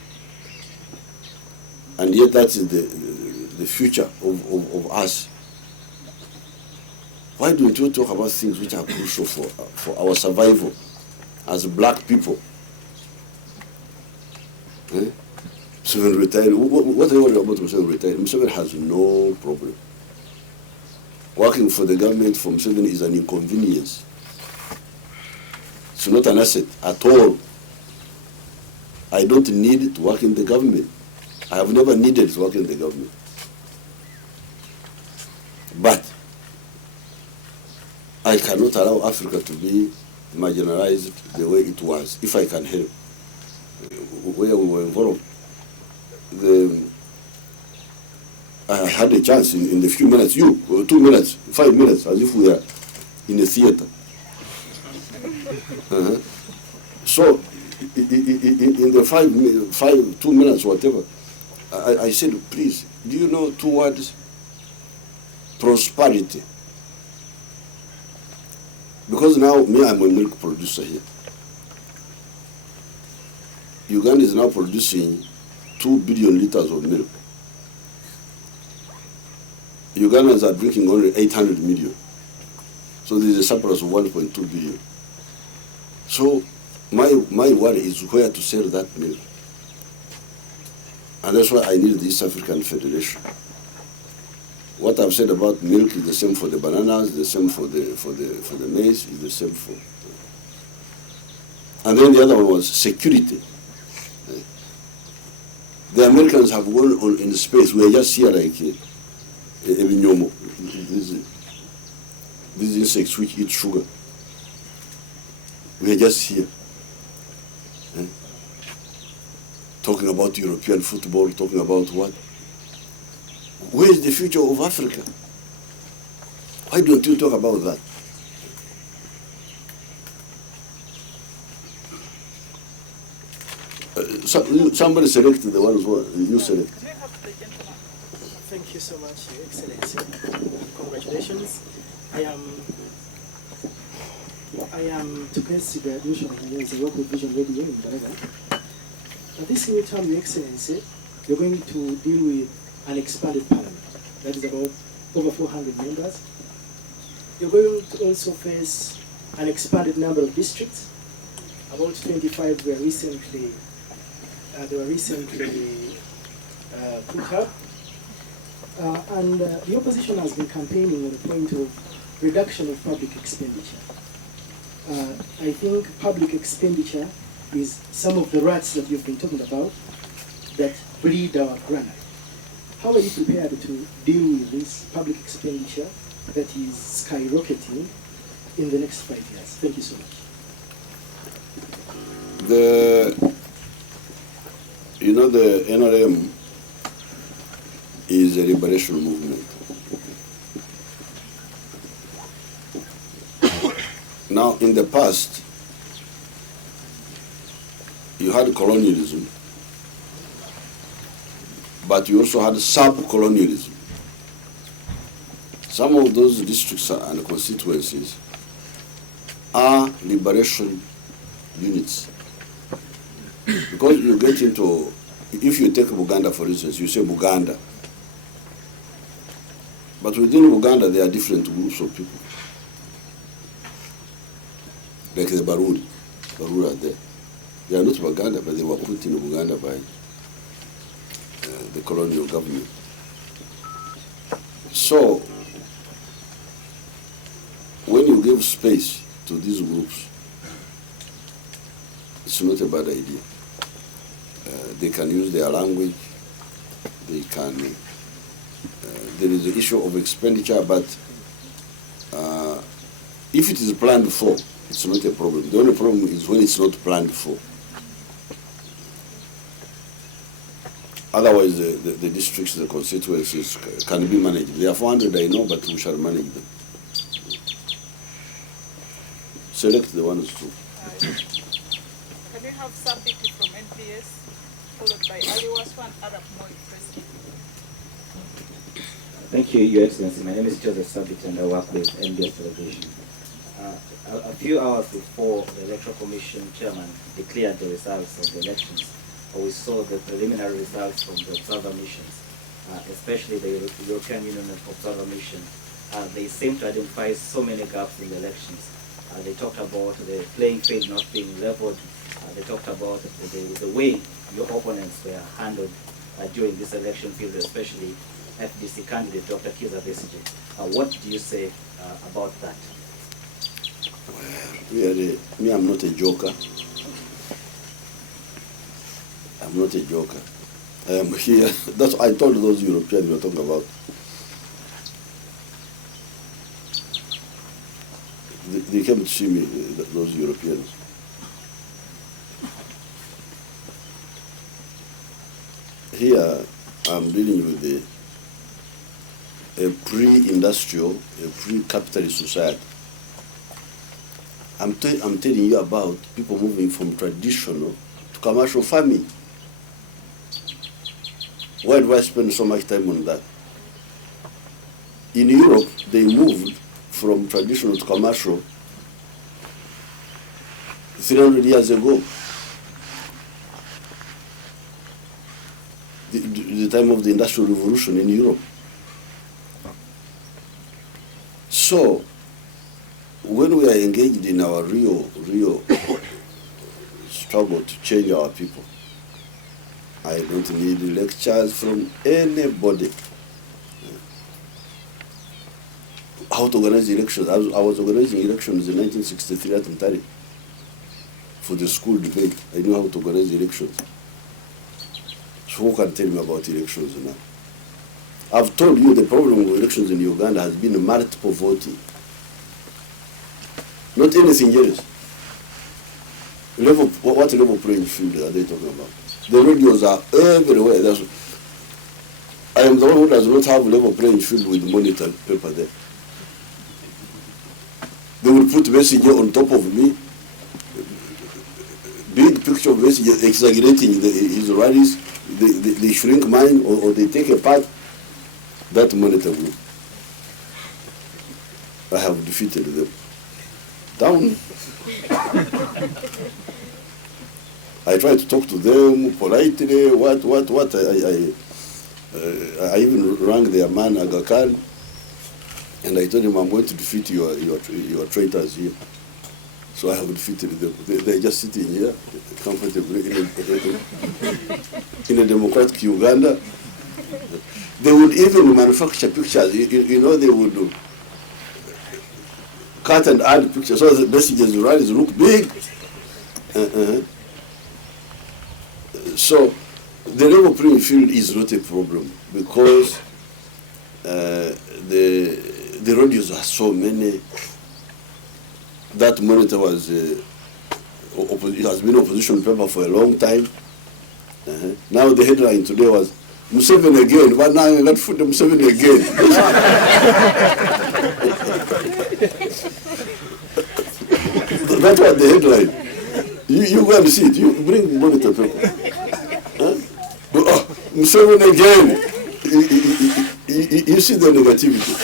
And yet that is the future of us. Why don't you talk about things which are crucial for our survival as black people? Eh? Museveni retired. What are you worried about Museveni retired? Museveni has no problem. Working for the government for Museveni is an inconvenience. It's not an asset at all. I don't need to work in the government. I have never needed to work in the government. But I cannot allow Africa to be marginalized the way it was, if I can help. Where we were involved, I had a chance in the few minutes, 2 minutes, 5 minutes, as if we are in a theater. So, in the 2 minutes, whatever, I said, please, do you know 2 words? Prosperity. Because now, I'm a milk producer here. Uganda is now producing 2 billion liters of milk. Ugandans are drinking only 800 million. So there is a surplus of 1.2 billion. So my worry is where to sell that milk. And that's why I need the East African Federation. What I've said about milk is the same for the bananas, the same for the maize, is the same for. And then the other one was security. The Americans have gone in space. We are just here like ebinyomo. These insects which eat sugar. We are just here. Talking about European football, talking about what? Where is the future of Africa? Why don't you talk about that? Somebody selected the ones you select. Thank you so much, Your Excellency. Congratulations. I am to place the graduation as a local vision radio in Baraga. At this new term, Your Excellency, you're going to deal with an expanded parliament. That is about over 400 members. You're going to also face an expanded number of districts. About 25 were recently put up. And the opposition has been campaigning on the point of reduction of public expenditure. I think public expenditure is some of the rats that you've been talking about that breed our granite. How are you prepared to deal with this public expenditure that is skyrocketing in the next 5 years? Thank you so much. The NRM is a liberation movement. Now, in the past, you had colonialism, but you also had sub-colonialism. Some of those districts and constituencies are liberation units. Because you get into, if you take Buganda, for instance, you say Buganda. But within Buganda, there are different groups of people. Like the Baruri are there. They are not Uganda, but they were put in Uganda by the colonial government. So, when you give space to these groups, it's not a bad idea. They can use their language, they can, there is the issue of expenditure, but if it is planned for, it's not a problem. The only problem is when it's not planned for. Otherwise, the districts, the constituencies can be managed. There are 400, I know, but we shall manage them. Select the ones to. Can we have subject from NPS, followed by Ali Waswan, Arab Moi, President? Thank you, Your Excellency. My name is Joseph Sabit and I work with NBS Television. A few hours before the Electoral Commission chairman declared the results of the elections, we saw the preliminary results from the observer missions, especially the European Union observer mission. They seem to identify so many gaps in the elections. They talked about the playing field not being leveled. They talked about the way your opponents were handled during this election period, especially FDC candidate Dr. Kizza Besigye. What do you say about that? Well, really, me, I'm not a joker. I'm not a joker. I am here. That's I told those Europeans we were talking about. They came to see me, those Europeans. Here, I'm dealing with a pre-industrial, a pre-capitalist society. I'm telling you about people moving from traditional to commercial farming. Why do I spend so much time on that? In Europe, they moved from traditional to commercial 300 years ago. The time of the Industrial Revolution in Europe. So, when we are engaged in our real struggle to change our people, I don't need lectures from anybody. How to organize elections. I was organizing elections in 1963 at Mtari for the school debate. I knew how to organize elections. So who can tell me about elections now? I've told you the problem with elections in Uganda has been multiple voting. Not anything else. What level playing field are they talking about? The radios are everywhere. I am the one who does not have level playing field with monitor paper there. They will put Besigye on top of me, big picture of Besigye exaggerating his rallies, they shrink mine, or they take apart that monitor group. I have defeated them. Down. I try to talk to them politely, what. I even rang their man, Aga Khan, and I told him, I'm going to defeat your traitors here. So I have defeated them. They're just sitting here, comfortably, in a democratic Uganda. They would even manufacture pictures. You know, they would cut and add pictures. So the messages rallies look big. So the level playing field is not a problem because the radios are so many. That monitor was it has been opposition paper for a long time. Now the headline today was Museveni again, but now I got food Museveni again. That's what the headline. You go and see it. You bring monitor paper. Museveni again. You see the negativity.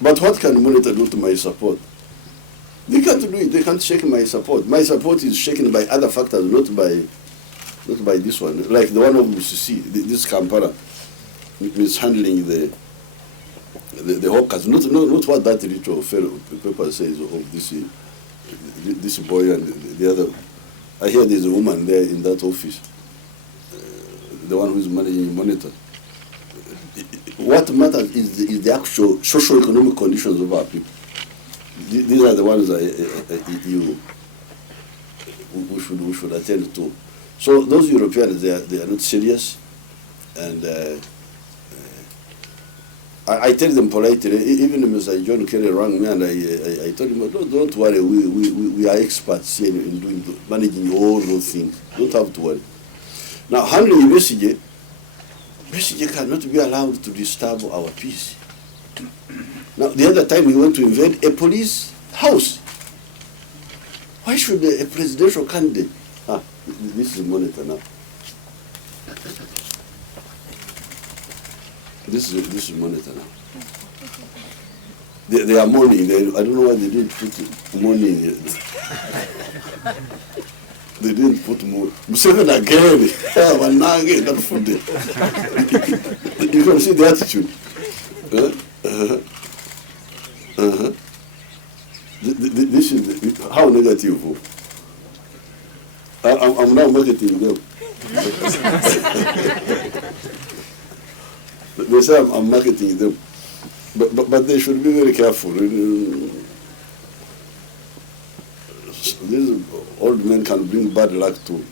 But what can monitor do to my support? They can't do it. They can't shake my support. My support is shaken by other factors, not by this one. Like the one of UCC, this Kampala, mishandling the hawkers. Not what that little fellow paper says of this boy and the other I hear there's a woman there in that office, the one who's managing monitor. What matters is the actual socio-economic conditions of our people. These are the ones we should attend to. So those Europeans, they are not serious, and I tell them politely. Even Mr. John Kerry rang me, and I told him, don't worry, we are experts in doing managing all those things. Don't have to worry. Now, handling Besigye cannot be allowed to disturb our peace. Now, the other time we went to invade a police house. Why should a presidential candidate? This is monitor now. This is monitor now. They are mourning. I don't know why they didn't put mourning. They didn't put more. Museveni again. You can see the attitude. This is how negative. I'm now marketing them. They say I'm marketing them, but they should be very careful. These old men can bring bad luck too.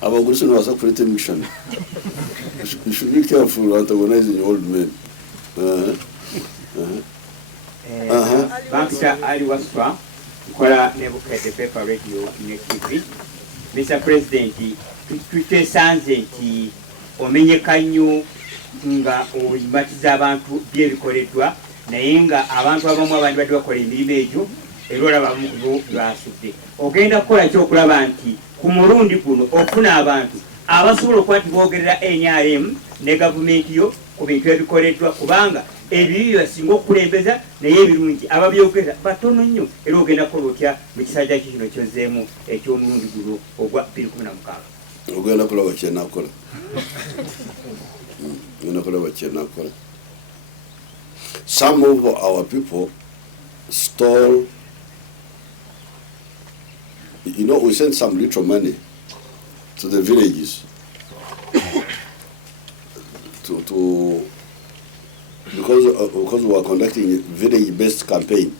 Our person was operating mission. You should be careful antagonizing old men. Bankita Ali Waswa, Kola Nebukete Paper Radio in TV. Mr. President, tutesanze nti omenyeka nnyo nga oyimatiza abantu byebikoleddwa naye nga abantu abamu abandi badde bakola emirimu egyo era olaba bamu ku basudde. Ogenda kukola ki okulaba nti ku mulundi guno okufuna abantu abasobola okuba nti boogerera NRM ne gavumenti yo ku bintu ebikoleddwa kubanga ebibi basinga okukulembeza naye ebirungi ababyogera batono nnyo era ogenda kukola otya mu kisajja kino kyozzeemu eky'omulundi guno ogwa 2016. Ogenda kulaba kyenakola. Ogenda kulaba kyenakola. Some of our people stole, we sent some little money to the villages because we were conducting a village-based campaign.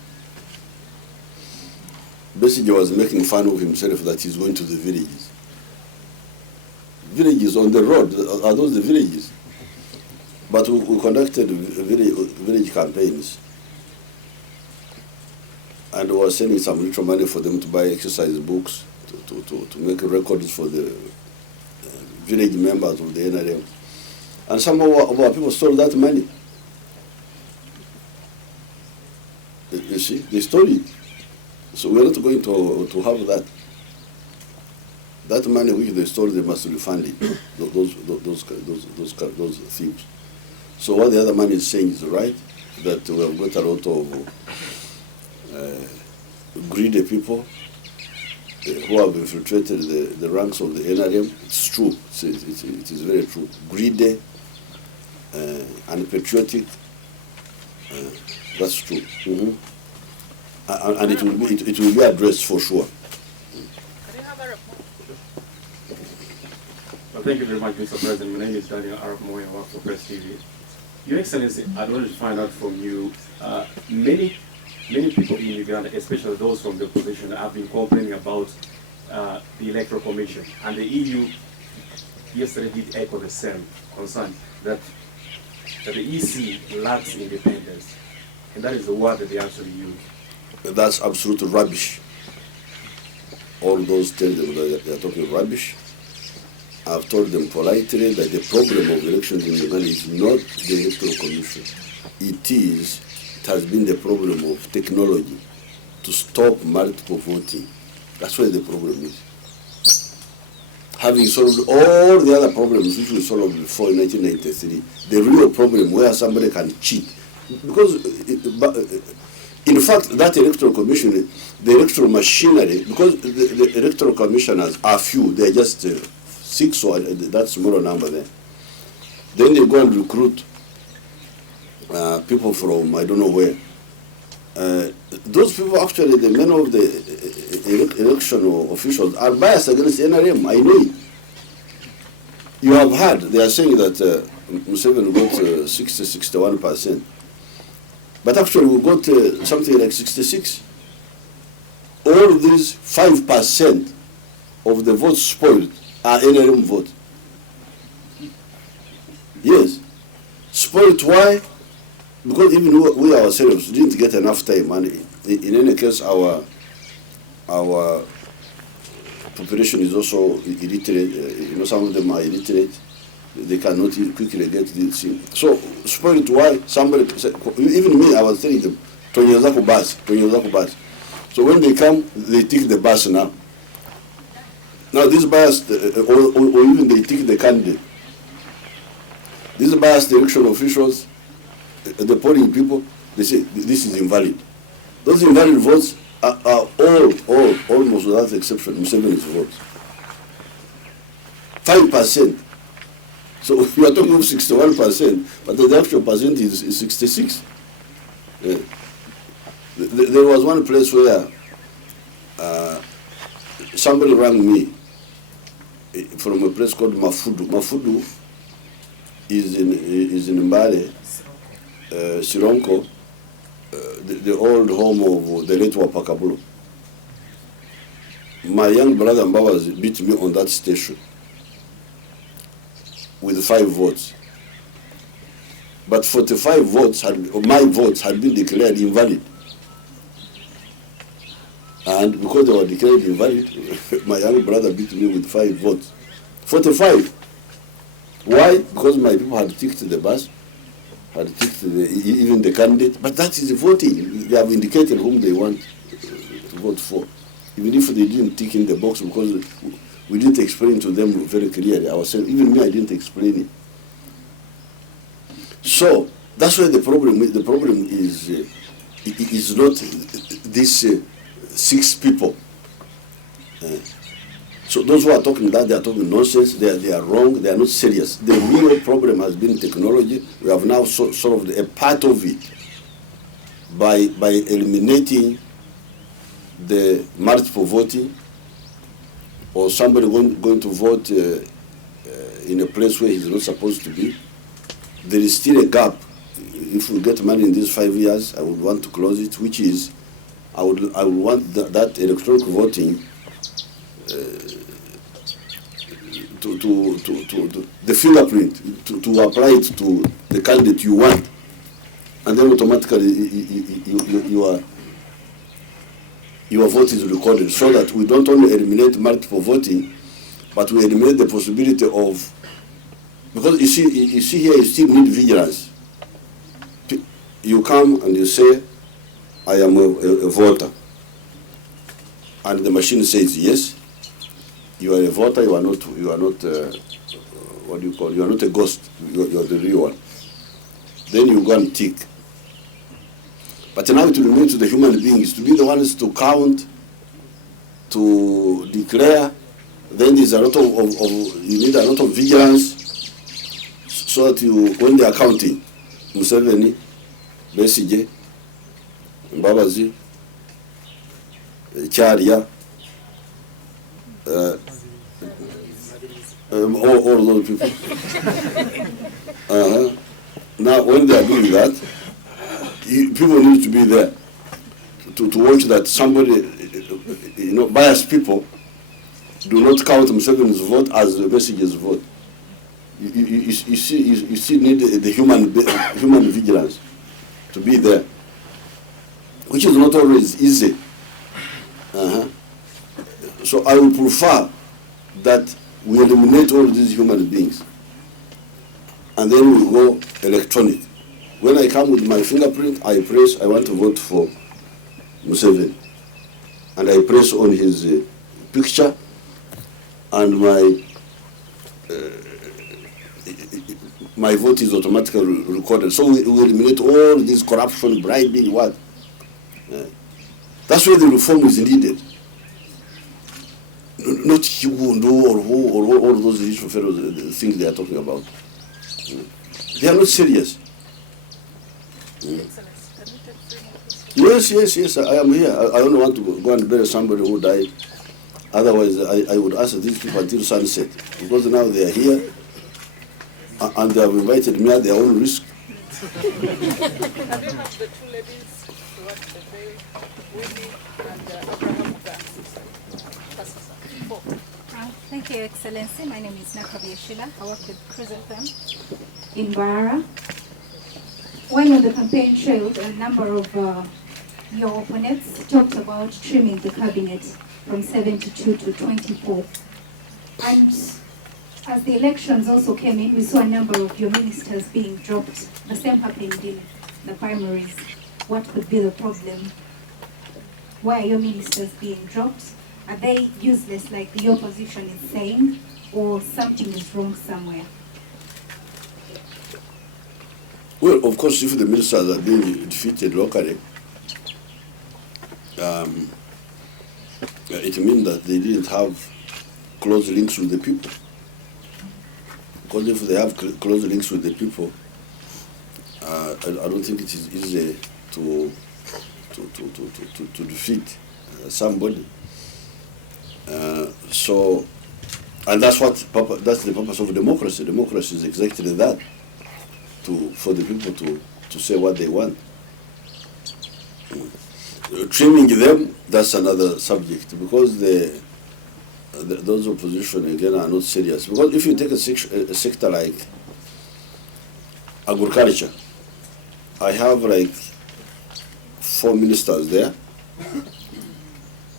Basically, was making fun of himself that he's going to the villages. Villages on the road, are those the villages? But we conducted village campaigns. And we were sending some little money for them to buy exercise books, to make records for the village members of the NRM. And some of our people stole that money. You see, they stole it. So we're not going to have that. That money which they stole, they must refund it. Those thieves. So what the other man is saying is right, that we have got a lot of greedy people who have infiltrated the ranks of the NRM. It's true. It is very true. Greedy, unpatriotic. That's true. Mm-hmm. And it will be addressed for sure. Well, thank you very much, Mr. President. My name is Daniel Arab Moy. I work for Press TV. Your Excellency, I'd like to find out from you, many people in Uganda, especially those from the opposition, have been complaining about the Electoral Commission. And the EU yesterday did echo the same concern, that the EC lacks independence. And that is the word that they actually use. That's absolute rubbish. All those tell them that they are talking rubbish. I've told them politely that the problem of elections in Uganda is not the Electoral Commission. It has been the problem of technology to stop multiple voting. That's where the problem is. Having solved all the other problems which we solved before in 1993, the real problem where somebody can cheat. Because, in fact, that Electoral Commission, the electoral machinery, because the electoral commissioners are few, they're just 6 or that smaller number there. Then they go and recruit people from I don't know where, those people, actually, the men of the election officials are biased against NRM. I know it. You have heard, they are saying that Museveni got 61%. But actually we got something like 66. All these 5% of the votes spoiled are NRM votes. Yes. Spoiled, why? Because even we ourselves didn't get enough time, and in any case our population is also illiterate. Some of them are illiterate. They cannot quickly get this thing. So, spoiled, why? Somebody, even me, I was telling them, Tonyozako bus. So when they come, they take the bus now. Now this bus, or even they take the candidate. These biased election officials, the polling people, they say this is invalid. Those invalid votes are all, almost without exception, Museveni's votes. 5%. So we are talking of 61%, but the actual percent is 66. Yeah. There was one place where somebody rang me from a place called Mafudu. Mafudu is in Mbale, Sironko, the old home of the late Wapakabulo. My young brother Mbabazi beat me on that station with 5 votes. But 45 votes, my votes had been declared invalid. And because they were declared invalid, my young brother beat me with 5 votes. 45. Why? Because my people had ticked the bus, had ticked even the candidate. But that is voting. They have indicated whom they want to vote for. Even if they didn't tick in the box, because we didn't explain to them very clearly ourselves. Even me, I didn't explain it. So that's why the problem is not these 6 people. So those who are talking that, they are talking nonsense, they are wrong, they are not serious. The real problem has been technology. We have now solved a part of it by eliminating the multiple voting, or somebody going to vote in a place where he's not supposed to be. There is still a gap. If we get money in these 5 years, I would want to close it, which is I would want that electronic voting to the fingerprint, to apply it to the candidate you want, and then automatically your vote is recorded, so that we don't only eliminate multiple voting, but we eliminate the possibility of, because you see here, you still need vigilance. You come and you say, I am a voter, and the machine says yes, you are a voter, you are not what do you call, you are not a ghost, you are the real one. Then you go and tick. But now it will remain to the human beings to be the ones to count, to declare. Then there's a lot of you need a lot of vigilance, so that when they are counting, Museveni, Besigye, Mbabazi, Charia, all those people. Now, when they are doing that, people need to be there to watch that somebody, biased people do not count Museveni's vote as the Besigye's vote. You still need the human vigilance to be there, which is not always easy. So I would prefer that we eliminate all these human beings, and then we go electronic. When I come with my fingerprint, I press, I want to vote for Museveni, and I press on his picture, and my vote is automatically recorded. So we eliminate all this corruption, bribing, what? That's where the reform is needed. Not Kiruhura or all those things they are talking about. They are not serious. Excellency, can we take 3 more Yes, yes, yes, I am here. I don't want to go and bury somebody who died. Otherwise, I would ask these people until sunset. Because now they are here, and they have invited me at their own risk. Have you had the two ladies to watch the day, Winnie and Abraham Thank you, Excellency. My name is Nakabi Shila. I work with Cruiser FM in Barra. When on the campaign trail, a number of your opponents talked about trimming the cabinet from 72 to 24. And as the elections also came in, we saw a number of your ministers being dropped. The same happened in the primaries. What could be the problem? Why are your ministers being dropped? Are they useless like the opposition is saying, or something is wrong somewhere? Well, of course, if the ministers are being defeated locally, it means that they didn't have close links with the people. Because if they have close links with the people, I don't think it is easy to defeat somebody. And that's the purpose of democracy. Democracy is exactly that, for the people to say what they want. Trimming them, that's another subject, because those opposition again are not serious. Because if you take a sector like agriculture, I have like 4 ministers there.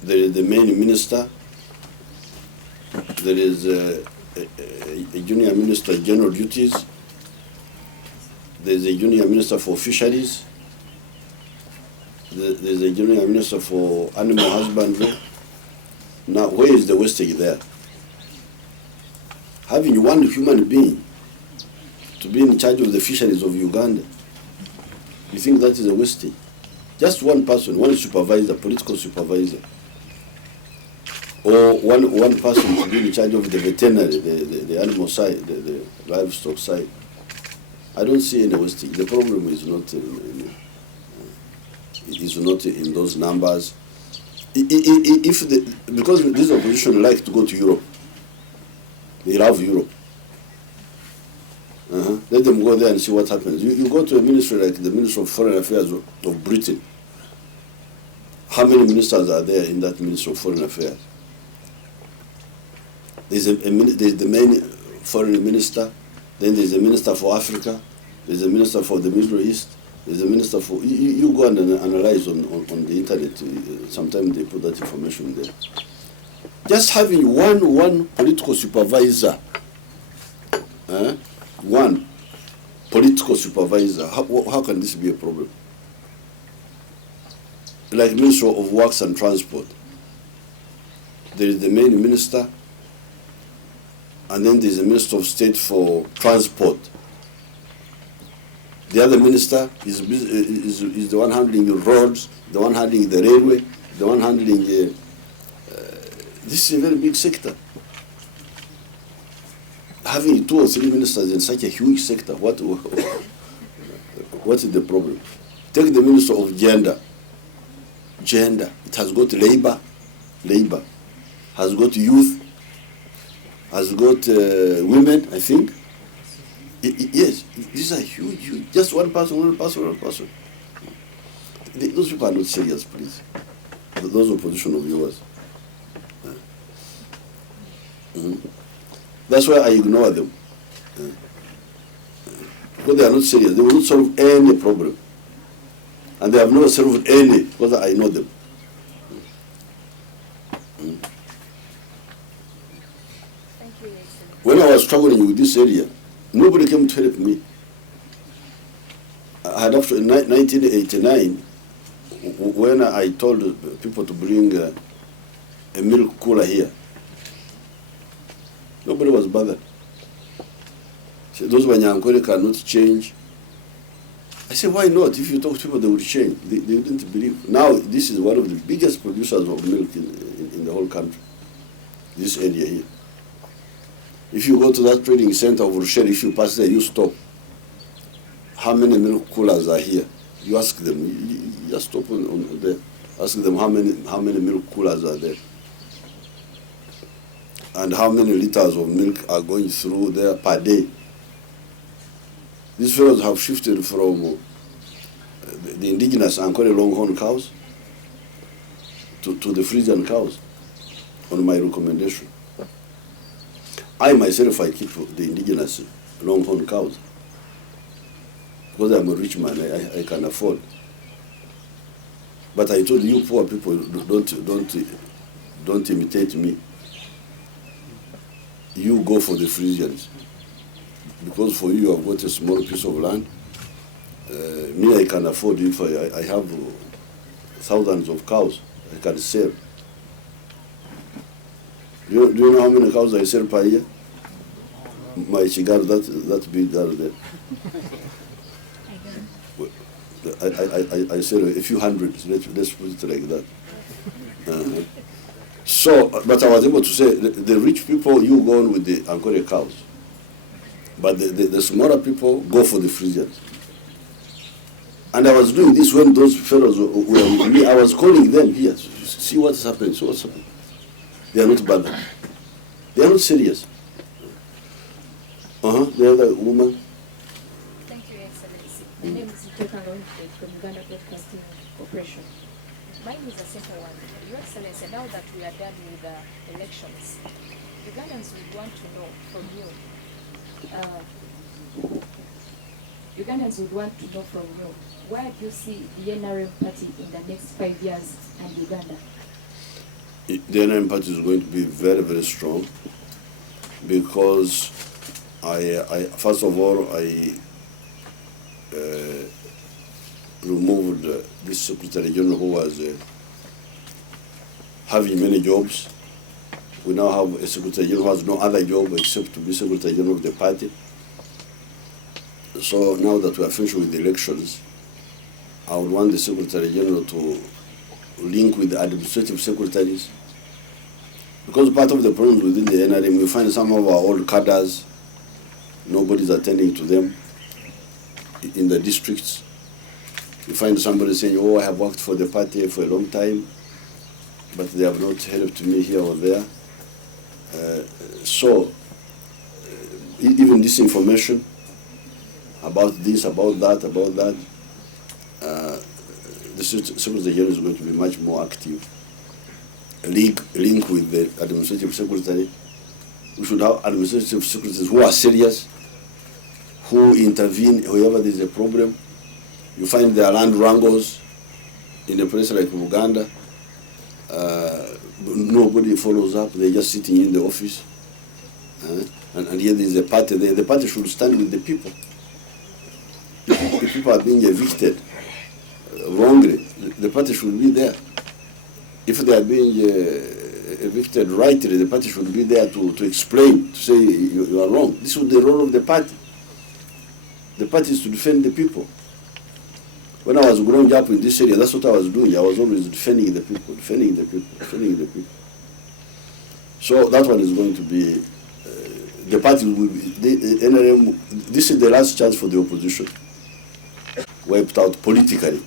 There is the main minister. There is a junior minister, general duties. There is a junior minister for fisheries. There is a junior minister for animal husbandry. Now, where is the wastage there? Having one human being to be in charge of the fisheries of Uganda, you think that is a wastage? Just one person, one supervisor, political supervisor, or one person to be in charge of the veterinary, the animal side, the livestock side. I don't see any wastage. The problem is not in those numbers. Because this opposition like to go to Europe. They love Europe. Let them go there and see what happens. You go to a ministry like the Ministry of Foreign Affairs of Britain. How many ministers are there in that Ministry of Foreign Affairs? There's the main foreign minister, then there's a minister for Africa, there's a minister for the Middle East, there's a minister for... You go and analyze on the internet, sometimes they put that information there. Just having one political supervisor, one political supervisor, how can this be a problem? Like Minister of Works and Transport, there is the main minister, and then there's a Minister of State for Transport. The other minister is the one handling the roads, the one handling the railway, the one handling this is a very big sector. Having 2 or 3 ministers in such a huge sector, what is the problem? Take the Minister of Gender. Gender, it has got labor, has got youth, has got women, I think. Yes, these are huge, just one person. Those people are not serious, please. Those opposition of yours. That's why I ignore them. Because they are not serious. They will not solve any problem. And they have never solved any, because I know them. Thank you, When I was struggling with this area, nobody came to help me. I had after 1989, when I told people to bring a milk cooler here, nobody was bothered. So those Wanyankore cannot change. I said, why not? If you talk to people, they will change. They didn't believe. Now, this is one of the biggest producers of milk in the whole country, this area here. If you go to that trading center of Rochelle, if you pass there, you stop. How many milk coolers are here? You ask them. Just stop on there. Ask them how many milk coolers are there, and how many liters of milk are going through there per day. These fellows have shifted from the indigenous Ankole longhorn cows to the Frisian cows on my recommendation. I myself, I keep the indigenous longhorn cows because I'm a rich man, I can afford. But I told you poor people, don't imitate me. You go for the Frisians. Because for you, I've got a small piece of land. Me, I can afford if I have thousands of cows I can sell. Do you know how many cows I sell per year? My cigar, that big girl there. I sell a few hundred, let's put it like that. So, but I was able to say, the rich people, you go on with the Ankole cows. But the smaller people go for the Frisians. And I was doing this when those fellows were with me. I was calling them here. See what's happening, see what's happening. They are not bothered. They are not serious. The other woman. Thank you, Excellency. My name is Itoka Loife from Uganda Broadcasting Corporation. Mine is a simple one. Your Excellency, now that we are done with the elections, Ugandans would want to know from you. Ugandans would want to know from you, where do you see the NRM party in the next 5 years and Uganda? The NRM party is going to be very, very strong because first of all, I removed this Secretary General who was having many jobs. We now have a Secretary General who has no other job except to be Secretary General of the party. So now that we are finished with the elections, I would want the Secretary General to link with the administrative secretaries. Because part of the problem within the NRM, we find some of our old cadres, nobody's attending to them in the districts. You find somebody saying, oh, I have worked for the party for a long time, but they have not helped me here or there. Even this information about this, about that, the Secretary General is going to be much more active. Link with the administrative secretary. We should have administrative secretaries who are serious, who intervene wherever there is a problem. You find there are land wrangles in a place like Uganda. Nobody follows up, they're just sitting in the office. And here there is a party there. The party should stand with the people. If people are being evicted wrongly, the party should be there. If they are being evicted rightly, the party should be there to explain, to say you are wrong. This is the role of the party. The party is to defend the people. When I was growing up in this area, that's what I was doing. I was always defending the people. So that one is going to be, the party will be, the NRM, this is the last chance for the opposition. Wiped out politically.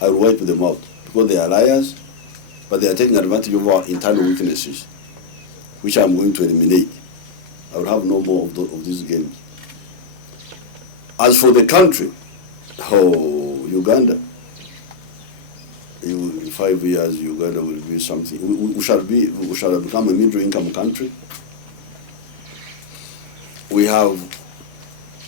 I will wipe them out because they are liars, but they are taking advantage of our internal weaknesses, which I'm going to eliminate. I will have no more of these games. As for the country, Uganda, in 5 years, Uganda will be something. We shall become a middle-income country. We have,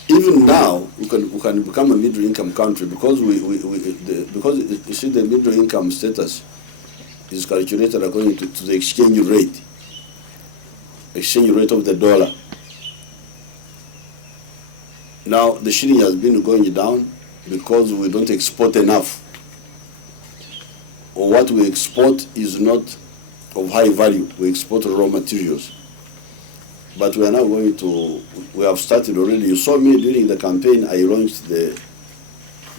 even now, we can become a middle-income country because because you see the middle-income status is calculated according to the exchange rate of the dollar. Now the shilling has been going down because we don't export enough, or what we export is not of high value. We export raw materials. But we are now going to, we have started already. You saw me during the campaign, I launched the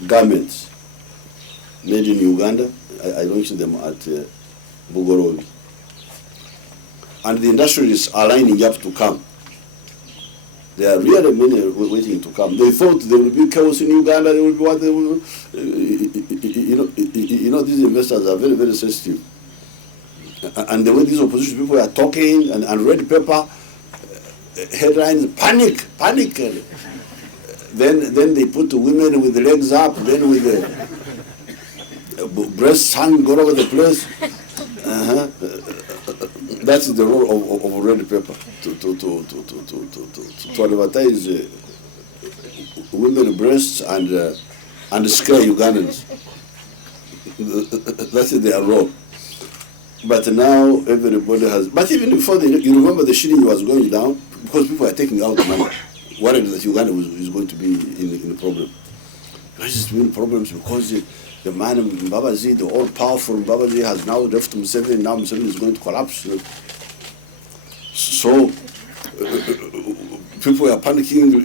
garments made in Uganda. I launched them at Bugorobi. And the industrialists are lining up to come. There are really many waiting to come. They thought there will be chaos in Uganda. There will be what they will. These investors are very, very sensitive. And the way these opposition people are talking and red paper headlines, panic. Then they put the women with the legs up, then with the breasts hanging all over the place. That's the role of red paper to advertise women breasts and scare Ugandans. That's their role. But now everybody has. But even before you remember the shilling was going down because people are taking out money, worried that Uganda is going to be in the problem. It's been problems because the man Mbabazi, the all-powerful Mbabazi, has now left Museveni. Now Museveni is going to collapse. So people are panicking,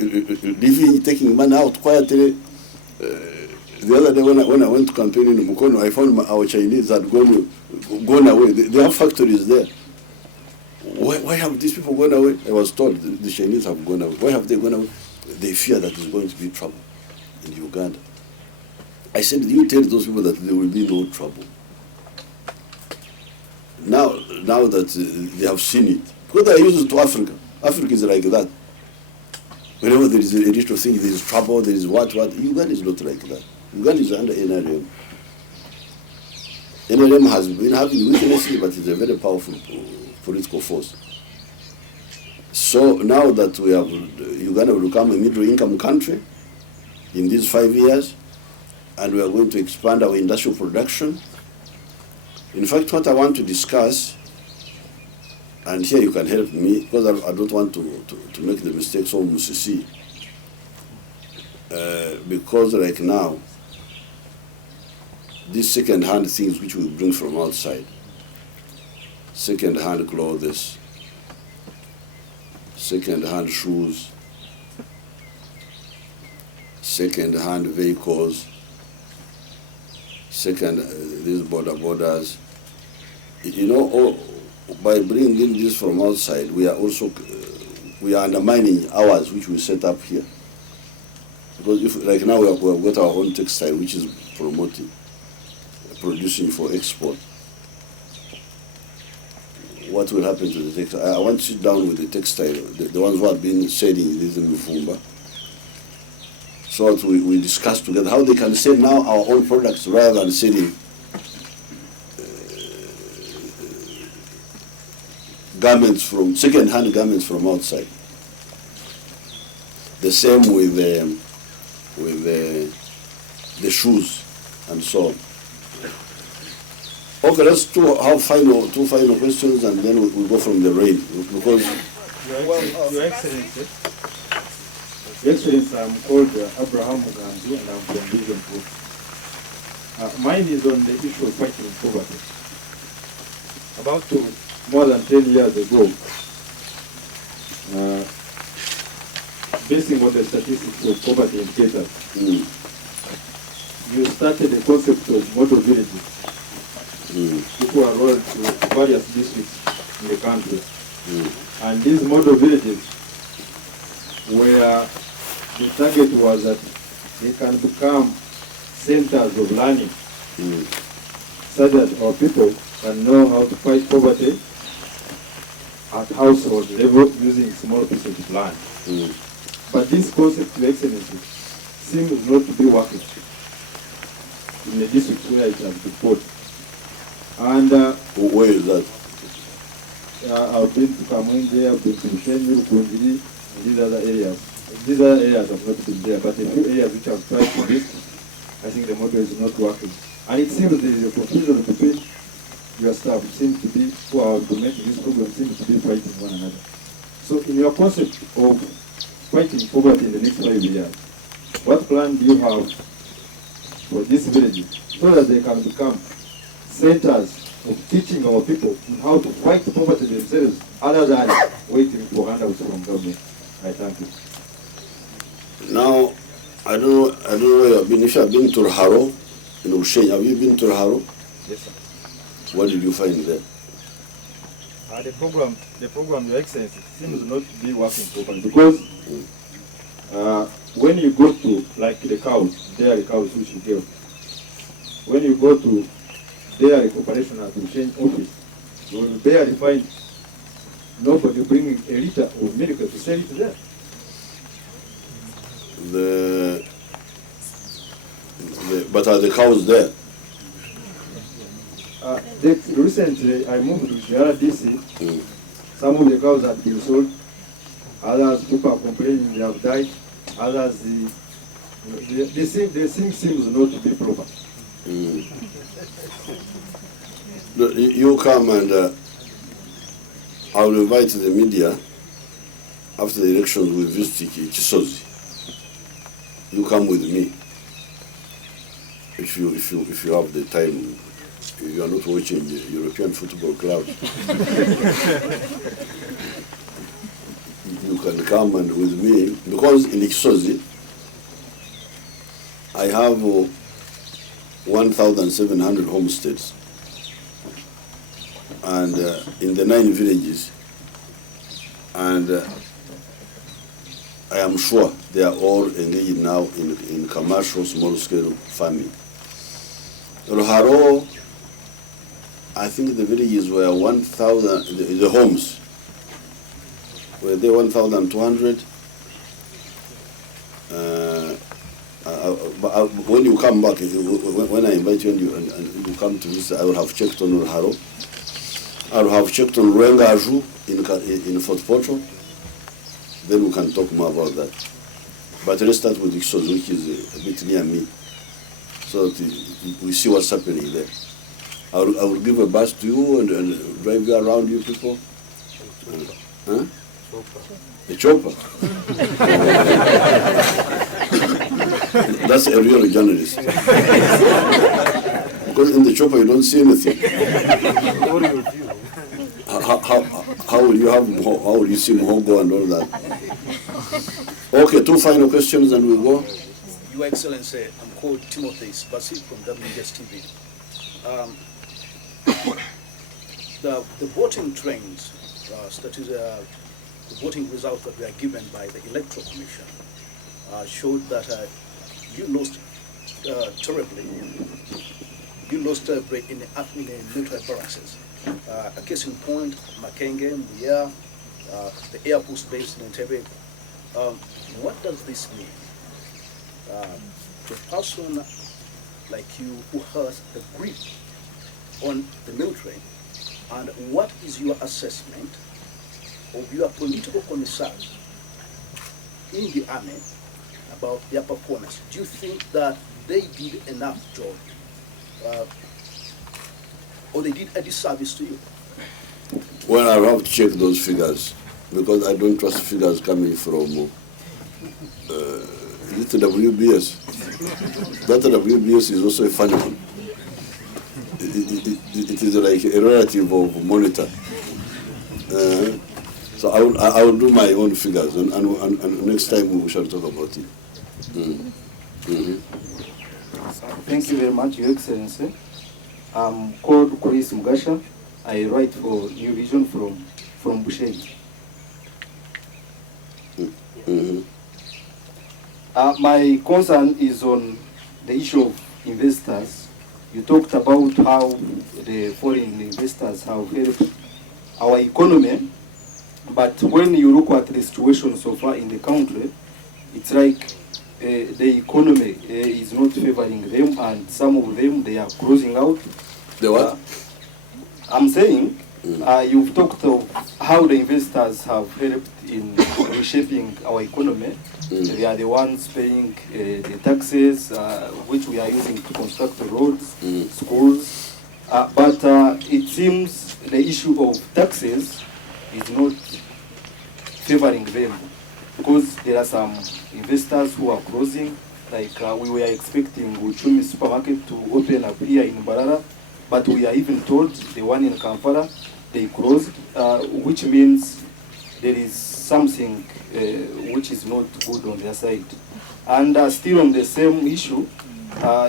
leaving, taking money out quietly. The other day when I went to campaign in Mukono, I found our Chinese had gone away. They have factories there. Why have these people gone away? I was told the Chinese have gone away. Why have they gone away? They fear that there's going to be trouble in Uganda. I said, you tell those people that there will be no trouble. Now that they have seen it, because they are used to Africa. Africa is like that. Whenever there is a little thing, there is trouble, there is what. Uganda is not like that. Uganda is under NRM. NRM has been having weaknesses, but it's a very powerful political force. So now that we have, Uganda will become a middle-income country in these 5 years, and we are going to expand our industrial production. In fact, what I want to discuss, and here you can help me, because I don't want to make the mistakes of Musisi, because right now, these second-hand things which we bring from outside, second-hand clothes, second-hand shoes, second-hand vehicles, these borders, by bringing this from outside, we are undermining ours, which we set up here. Because if, like now, we have got our own textile, which is producing for export. What will happen to the textile? I want to sit down with the textile, the ones who have been selling this in Mufumba, so that we discuss together how they can sell now our own products rather than selling second-hand garments from outside. The same with the shoes and so on. Okay, let's two final questions, and then we'll go from the rain, because Your Excellency. Your Excellency, I'm called Abraham Mugandu, and I'm from Vision. Mine is on the issue of fighting poverty. About more than 10 years ago, basing on the statistics of poverty indicators, you started the concept of model villages. People are rolled to various districts in the country. And these model villages, where the target was that they can become centers of learning, so that our people can know how to fight poverty at household level using small pieces of land. But this concept, Your Excellency, seems not to be working in the district where it has been put. And where is that? I've been to Kamwenge, I've been to Shenyu, Kundiri, and these other areas. These other areas have not been there, but a few areas which have tried to this, I think the model is not working. And it seems there is a confusion between your staff, seems to be, who are implementing this program, seems to be fighting one another. So in your concept of fighting poverty in the next 5 years, what plan do you have for these villages so that they can become centers of teaching our people on how to fight poverty themselves, other than waiting for handouts from government? I thank you. Now, I don't know where you have been. If you have been to Raharo, in Ushenyi, have you been to Raharo? Yes, sir. What did you find there? The program, Your Excellency, seems not to be working properly. Because when you go to, like the cows, dairy cows which you give, when you go to dairy corporation at the change office, you will barely find nobody bringing a liter of milk to sell it there. But are the cows there? Recently, I moved to the RDC. Some of the cows have been sold. Others, people are complaining they have died. Others, the thing seems not to be proper. You come and I will invite the media after the elections. We visit Kisozi. You come with me if you have the time. You are not watching the European football club. You can come and with me because in Kisozi I have 1,700 homesteads, and in the 9 villages, and I am sure they are all engaged now in commercial small-scale farming. Ruharo, I think the villages were 1,000, the homes were there 1,200. When you come back, when I invite you and you come to this, I will have checked on Ruharo. I will have checked on Rwengaju in Fort Portal. Then we can talk more about that. But let's start with Ixos, which is a bit near me, so that we see what's happening there. I will give a bus to you and drive you around, you people. Huh? A chopper. That's a real journalist. Because in the chopper you don't see anything. How will you have? How will you see Muhogo and all that? Okay, 2 final questions and we'll go. Your Excellency, I'm called Timothy Spasi from WGS TV. The voting trends, that is the voting results that were given by the Electoral Commission showed that you lost terribly. You lost in the military barracks. A case in point, Makenge, Muya, the Air Force base in Entebbe. What does this mean? To a person like you who has a grip on the military, and what is your assessment of your political concerns in the army about their performance? Do you think that they did enough job, or they did a disservice to you? Well, I'll have to check those figures because I don't trust figures coming from the WBS. That WBS is also a funny one. It is like a relative of monitor. So I will do my own figures, and next time we shall talk about it. Thank you very much, Your Excellency. I'm called Chris Mugasha. I write for New Vision from Bushenyi. My concern is on the issue of investors. You talked about how the foreign investors have helped our economy, but when you look at the situation so far in the country, it's like the economy is not favoring them, and some of them, they are closing out. The what? I'm saying, you've talked of how the investors have helped in reshaping our economy. They are the ones paying the taxes, which we are using to construct the roads, schools. But it seems the issue of taxes is not favoring them, because there are some investors who are closing. Like we were expecting Uchumi supermarket to open up here in Mbarara, but we are even told the one in Kampala, they closed, which means there is something which is not good on their side. And still on the same issue,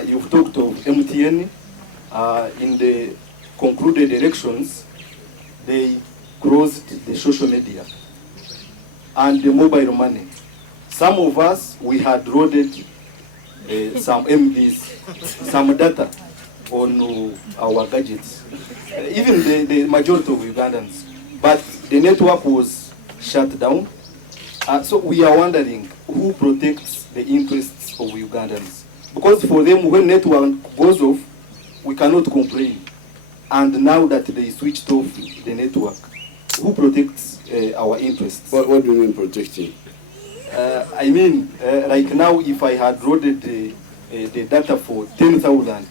you've talked of MTN. In the concluded elections, they closed the social media and the mobile money. Some of us, we had loaded some MBs, some data on our gadgets, even the majority of Ugandans. But the network was shut down. So we are wondering who protects the interests of Ugandans. Because for them, when network goes off, we cannot complain. And now that they switched off the network, who protects our interests? What do you mean protecting? I mean, like now, if I had loaded the data for 10,000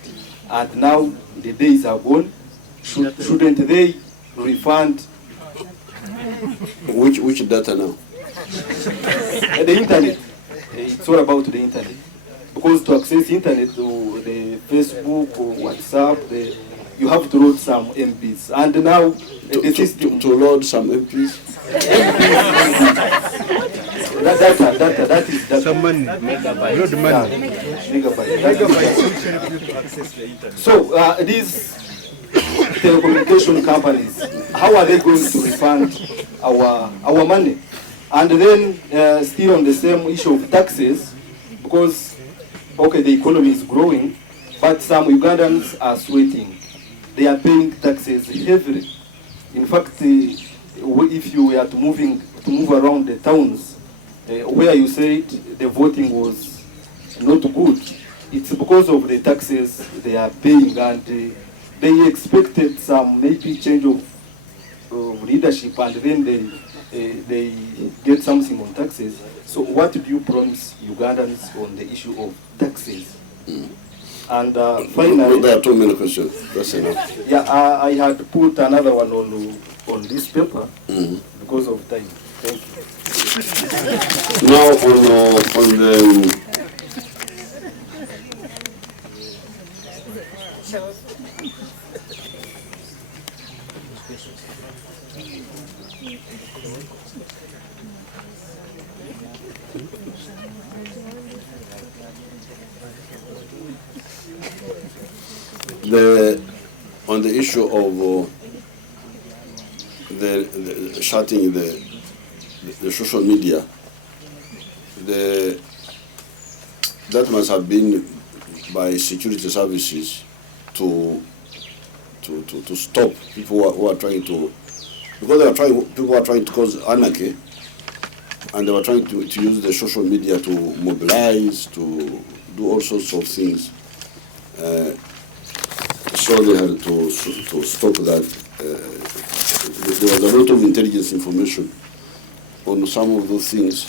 and now the days are gone, shouldn't they refund? Which data now? The internet. It's all about the internet. Because to access internet, or the Facebook or WhatsApp, you have to load some MPs. And now the system to load some MPs. That is data. Some money. Load money. Megabyte. So these telecommunication companies, how are they going to refund our money? And then still on the same issue of taxes, because okay, the economy is growing, but some Ugandans are sweating. They are paying taxes heavily. In fact, if you were to move around the towns where you said the voting was not good, it's because of the taxes they are paying, and they expected some maybe change of leadership, and then they get something on taxes. So what do you promise Ugandans on the issue of taxes? And finally, there are too many questions. That's enough. Yeah, I had put another one on this paper because of time. Thank you. Now on the on the issue of the shutting the social media, that must have been by security services to stop people who are trying to, because people are trying to cause anarchy, and they were trying to use the social media to mobilize, to do all sorts of things. So they had to stop that. There was a lot of intelligence information on some of those things.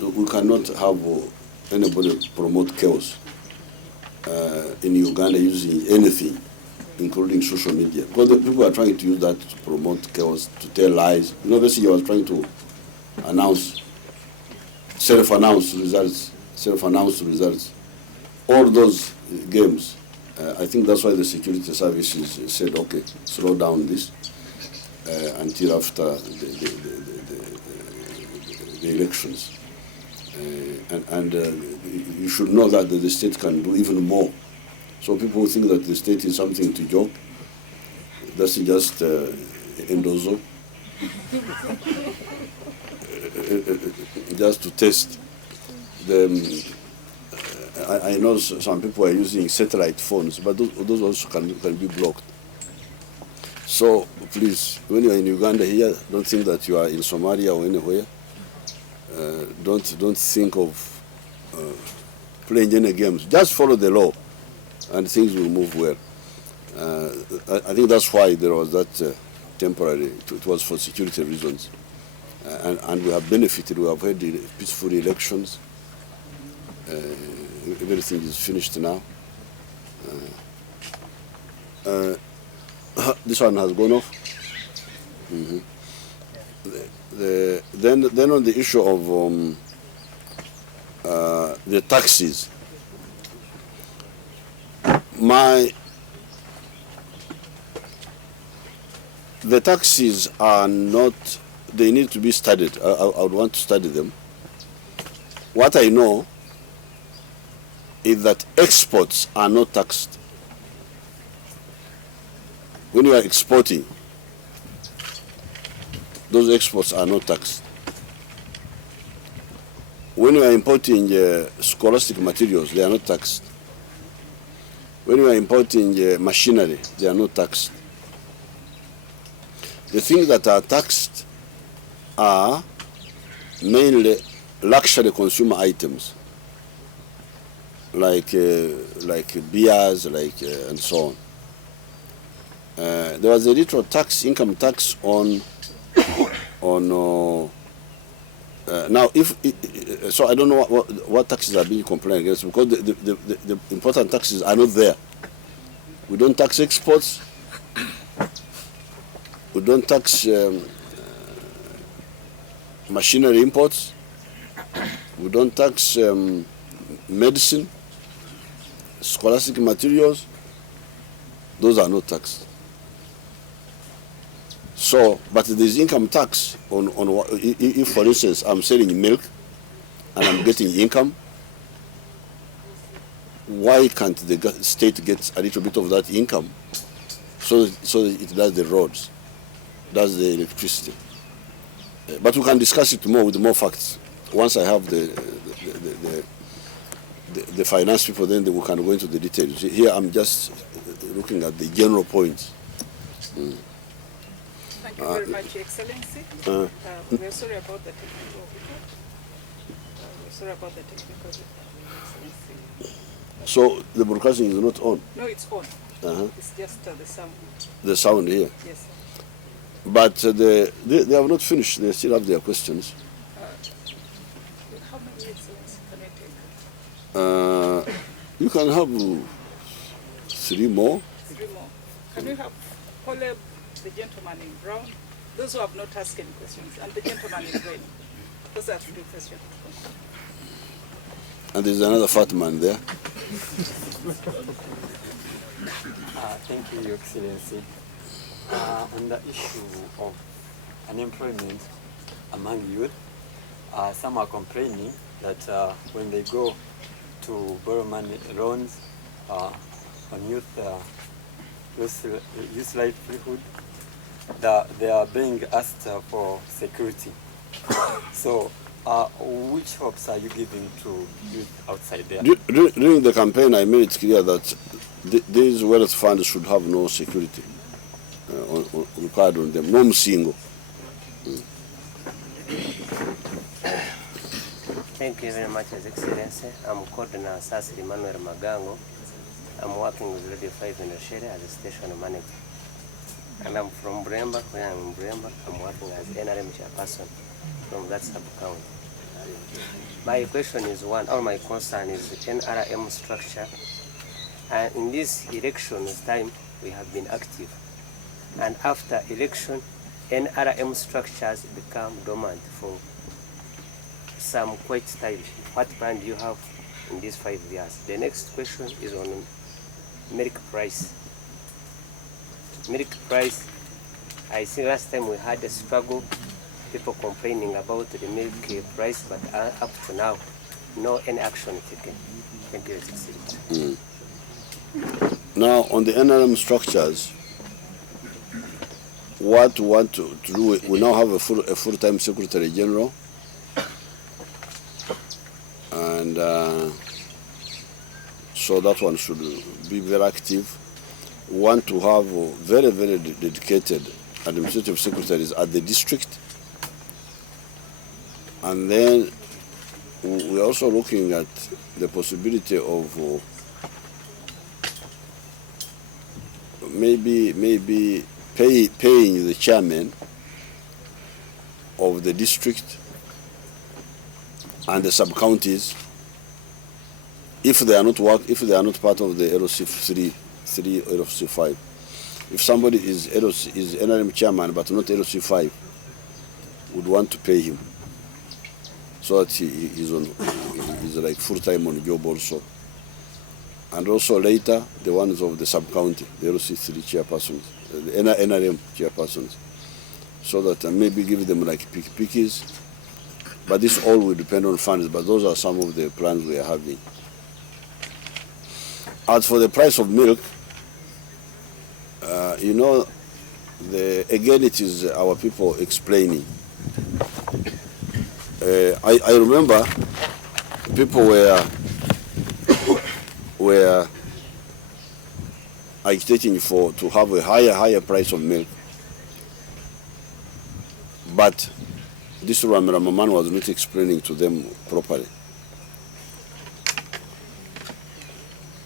We cannot have anybody promote chaos in Uganda using anything, including social media. Because the people are trying to use that to promote chaos, to tell lies. You know, basically you are trying to announce, self-announced results. All those games, I think that's why the security services said, okay, slow down this until after the elections. And you should know that the state can do even more. So people think that the state is something to joke. That's just endozo. Just to test them. I know some people are using satellite phones, but those also can be blocked. So please, when you are in Uganda here, don't think that you are in Somalia or anywhere. Don't think of playing any games. Just follow the law, and things will move well. I think that's why there was that temporary. It was for security reasons, and we have benefited. We have had peaceful elections. Everything is finished now. This one has gone off. Then on the issue of the taxes. The taxes are not, they need to be studied. I would want to study them. What I know is that exports are not taxed. When you are exporting, those exports are not taxed. When you are importing scholastic materials, they are not taxed. When you are importing machinery, they are not taxed. The things that are taxed are mainly luxury consumer items, like beers, and so on. There was a little tax, income tax on now. So I don't know what taxes are being complained against, because the important taxes are not there. We don't tax exports. We don't tax machinery imports. We don't tax medicine, scholastic materials. Those are not taxed. So, but there's income tax on if, for instance, I'm selling milk and I'm getting income, why can't the state get a little bit of that income so it does the roads, does the electricity? But we can discuss it more with more facts. Once I have the finance people, then we can go into the details. Here I'm just looking at the general points. Thank you very much, Your Excellency. We're sorry about the technical difficulty. We're sorry about the technical difficulty. So the broadcasting is not on? No, it's on. It's just the sound. The sound here? Yes, sir. But they have not finished. They still have their questions. How many Excellency can I take? You can have 3 more. 3 more. Can we have Caleb, the gentleman in brown, those who have not asked any questions, and the gentleman in red? Those are 3 questions. And there's another fat man there. Thank you, Your Excellency. On the issue of unemployment among youth, some are complaining that when they go to borrow money, loans on youth livelihood, they are being asked for security. So, which hopes are you giving to youth outside there? During the campaign, I made it clear that these wealth funds should have no security required on them, no single. Thank you very much, His Excellency. I'm Coordinator Sassi Emmanuel Magango. I'm working with Radio 5 in Australia as a station manager. And I'm from Bremba. When I'm in Bremba, I'm working as NRM chairperson from that sub-county. My question is or my concern is the NRM structure. And in this election's time, we have been active. And after election, NRM structures become dormant for some quite time. What plan do you have in these 5 years? The next question is on milk price. Milk price, I see last time we had a struggle, people complaining about the milk price, but up to now, no any action taken. Thank you, Excellency. Now, on the NRM structures, what we want to do, we now have a full-time Secretary General, and so that one should be very active. We want to have very, very dedicated administrative secretaries at the district, and then we're also looking at the possibility of maybe paying the chairman of the district and the sub-counties if they are not part of the LOC 3 or LOC 5. If somebody is NRM chairman but not LOC 5, would want to pay him so that he is like full-time on job also. And also later, the ones of the sub-county, the LC3 chairpersons, the NRM chairpersons, so that maybe give them like pickies. But this all will depend on funds, but those are some of the plans we are having. As for the price of milk, you know, again it is our people explaining. I remember people were agitating to have a higher price of milk, but this Ramiraman was not explaining to them properly.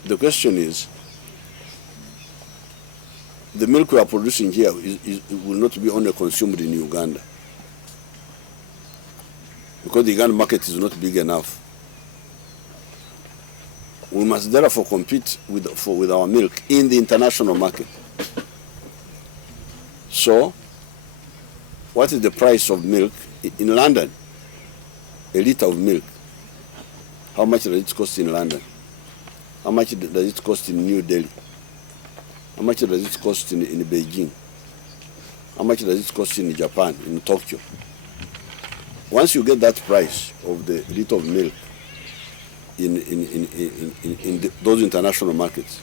The question is, the milk we are producing here will not be only consumed in Uganda, because the Ugandan market is not big enough. We must therefore compete with our milk in the international market. So, what is the price of milk in London? A litre of milk. How much does it cost in London? How much does it cost in New Delhi? How much does it cost in Beijing? How much does it cost in Japan, in Tokyo? Once you get that price of the litre of milk in those international markets,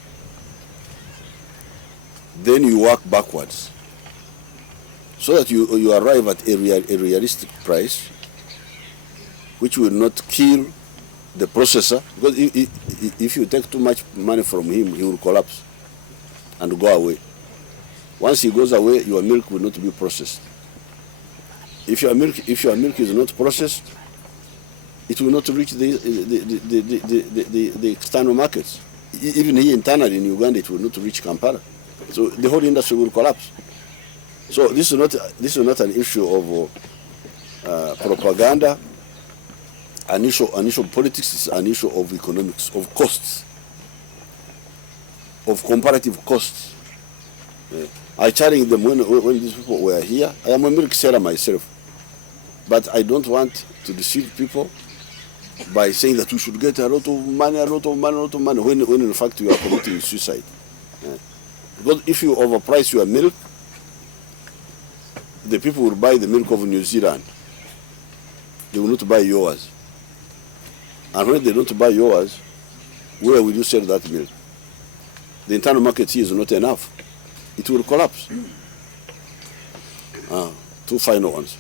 then you work backwards so that you arrive at a realistic price which will not kill the processor, because if you take too much money from him, he will collapse and go away. Once he goes away, your milk will not be processed. If your milk is not processed, it will not reach the external markets. Even here internally in Uganda, it will not reach Kampala. So the whole industry will collapse. So this is not an issue of propaganda, an issue of politics. It's an issue of economics, of costs, of comparative costs. I challenged them when these people were here. I am a milk seller myself, but I don't want to deceive people by saying that we should get a lot of money, when in fact we are committing suicide. Because if you overprice your milk, the people will buy the milk of New Zealand. They will not buy yours. And when they don't buy yours, where will you sell that milk? The internal market here is not enough. It will collapse. Two final ones.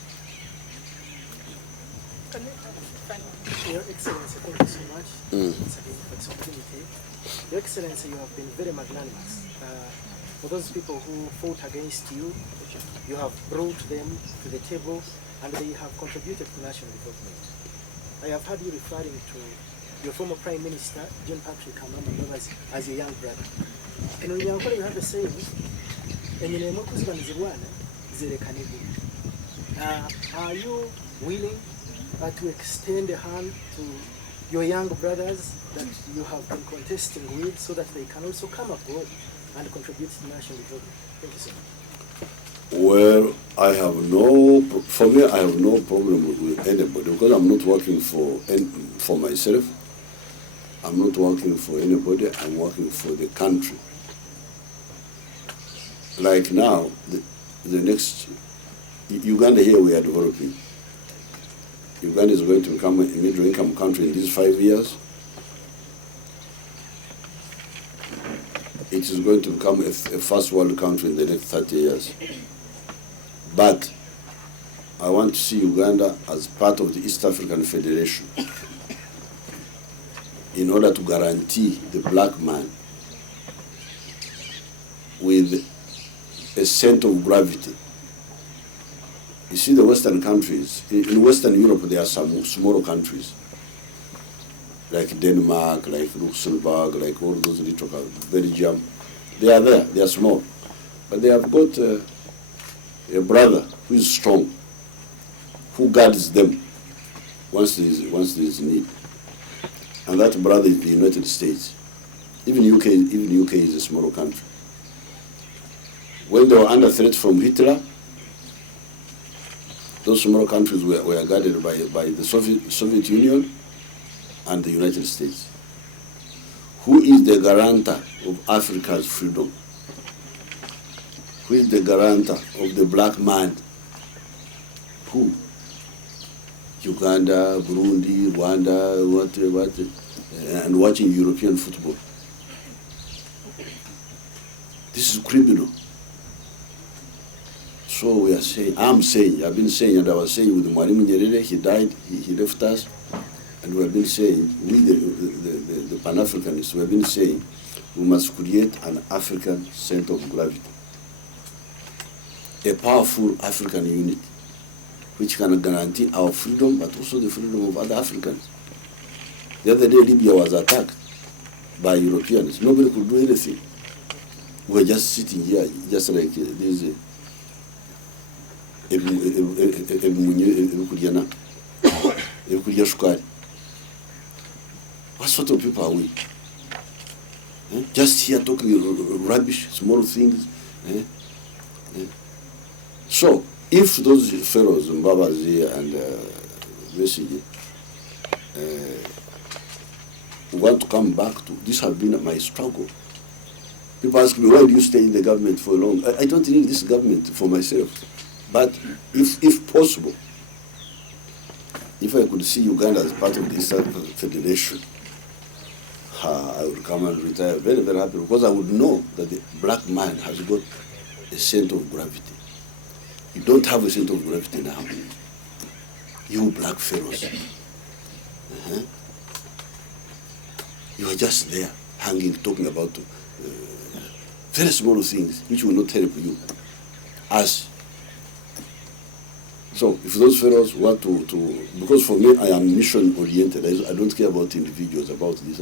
Your Excellency, thank you so much. It's a good opportunity. Your Excellency, you have been very magnanimous. For those people who fought against you, you have brought them to the table and they have contributed to national development. I have heard you referring to your former Prime Minister, John Patrick Amama, as your young brother. And when you have a saying, are you willing to extend a hand to your young brothers that you have been contesting with so that they can also come abroad and contribute to national development? Thank you so much. Well, I have no problem with anybody, because I'm not working for myself. I'm not working for anybody. I'm working for the country. Like now, the next Uganda here we are developing. Uganda is going to become a middle-income country in these 5 years. It is going to become a first world country in the next 30 years. But I want to see Uganda as part of the East African Federation in order to guarantee the black man with a center of gravity. You see, the Western countries, in Western Europe, there are some smaller countries, like Denmark, like Luxembourg, like all those little countries, Belgium. They are there, they are small. But they have got a brother who is strong, who guards them once there is need. And that brother is the United States. Even UK is a smaller country. When they were under threat from Hitler, those small countries were guarded by the Soviet Union, and the United States. Who is the guarantor of Africa's freedom? Who is the guarantor of the black man? Who? Uganda, Burundi, Rwanda, what, and watching European football. This is criminal. So we are saying, I've been saying, and I was saying with Mwalimu Nyerere, he died, he left us, and we have been saying, we the Pan-Africanists, we have been saying, we must create an African center of gravity, a powerful African unit, which can guarantee our freedom, but also the freedom of other Africans. The other day, Libya was attacked by Europeans. Nobody could do anything. We were just sitting here, just like this. What sort of people are we? Just here talking rubbish, small things. So, if those fellows, Mbabazi and Besigye, want to come back to, this has been my struggle. People ask me, why do you stay in the government for long? I don't need this government for myself. But if possible, if I could see Uganda as part of the East African Federation, I would come and retire very, very happy, because I would know that the black man has got a center of gravity. You don't have a center of gravity now. You black fellows. You are just there, hanging, talking about very small things which will not help you. Us. So if those fellows want to, because for me I am mission oriented, I don't care about individuals, about this.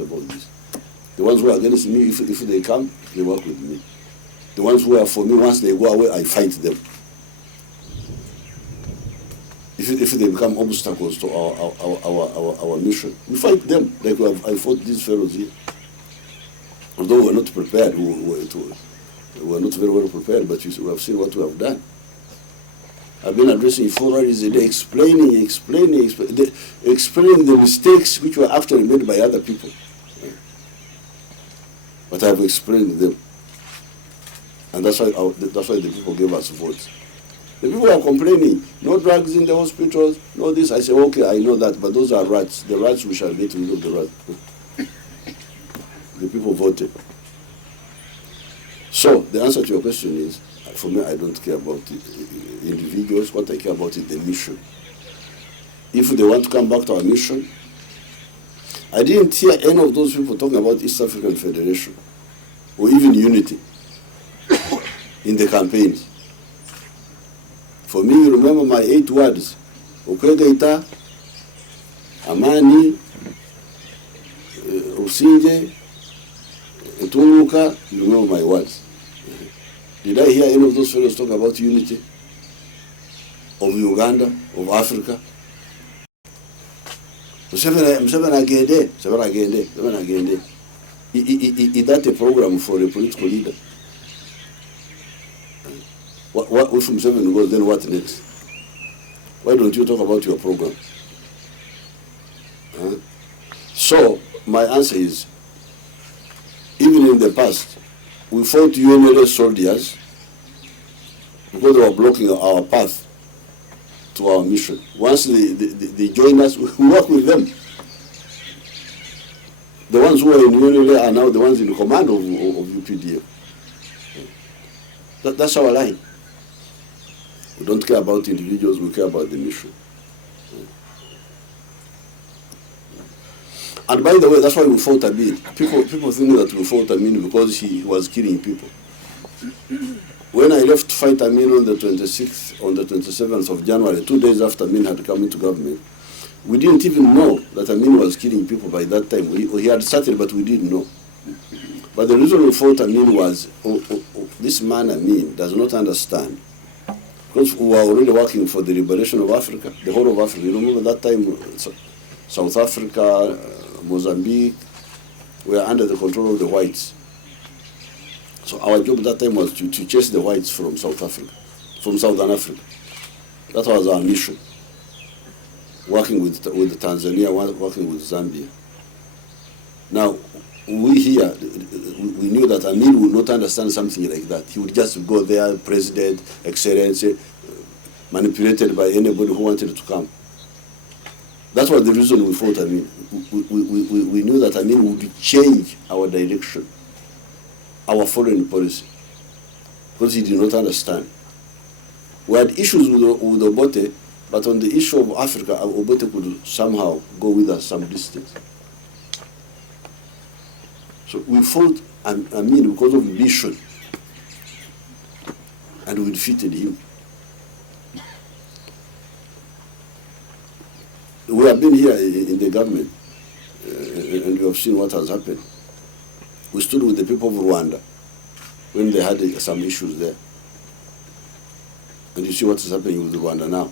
The ones who are against me, if they come, they work with me. The ones who are for me, once they go away, I fight them. If they become obstacles to our mission, we fight them, like I fought these fellows here. Although we were not prepared, we were not very well prepared, but we have seen what we have done. I've been addressing 4 hours a day, explaining the mistakes which were actually made by other people. But I've explained them. And that's why the people gave us votes. The people are complaining, no drugs in the hospitals, no this. I say, okay, I know that, but those are rats. The rats, we shall get rid of the rats. The people voted. So, the answer to your question is, for me, I don't care about individuals. What I care about is the mission. If they want to come back to our mission, I didn't hear any of those people talking about East African Federation or even unity in the campaigns. For me, you remember my 8 words: Okwegaita, Amani, Usinje, Tumuka. You remember my words. Did I hear any of those fellows talk about unity of Uganda, of Africa? Museveni agende. Is that a program for a political leader? What if Museveni goes, then what next? Why don't you talk about your program? So, my answer is, even in the past, we fought UNLA soldiers because they were blocking our path to our mission. Once they join us, we work with them. The ones who are in UNLA are now the ones in command of UPDF. That's our line. We don't care about individuals, we care about the mission. And by the way, that's why we fought Amin. People think that we fought Amin because he was killing people. When I left to fight Amin on the 26th, on the 27th of January, 2 days after Amin had come into government, we didn't even know that Amin was killing people by that time. He had started, but we didn't know. But the reason we fought Amin was, this man Amin does not understand. Because we were already working for the liberation of Africa, the whole of Africa. You remember that time, South Africa, Mozambique were under the control of the whites. So our job at that time was to chase the whites from South Africa, from Southern Africa. That was our mission. Working with Tanzania, working with Zambia. Now, we here, we knew that Amir would not understand something like that. He would just go there, President, Excellency, manipulated by anybody who wanted to come. That was the reason we fought Amir. We knew that Amir would change our direction, our foreign policy, because he did not understand. We had issues with Obote, but on the issue of Africa, Obote could somehow go with us some distance. So we fought Amir because of mission, and we defeated him. We have been here in the government, and we have seen what has happened. We stood with the people of Rwanda when they had some issues there. And you see what is happening with Rwanda now.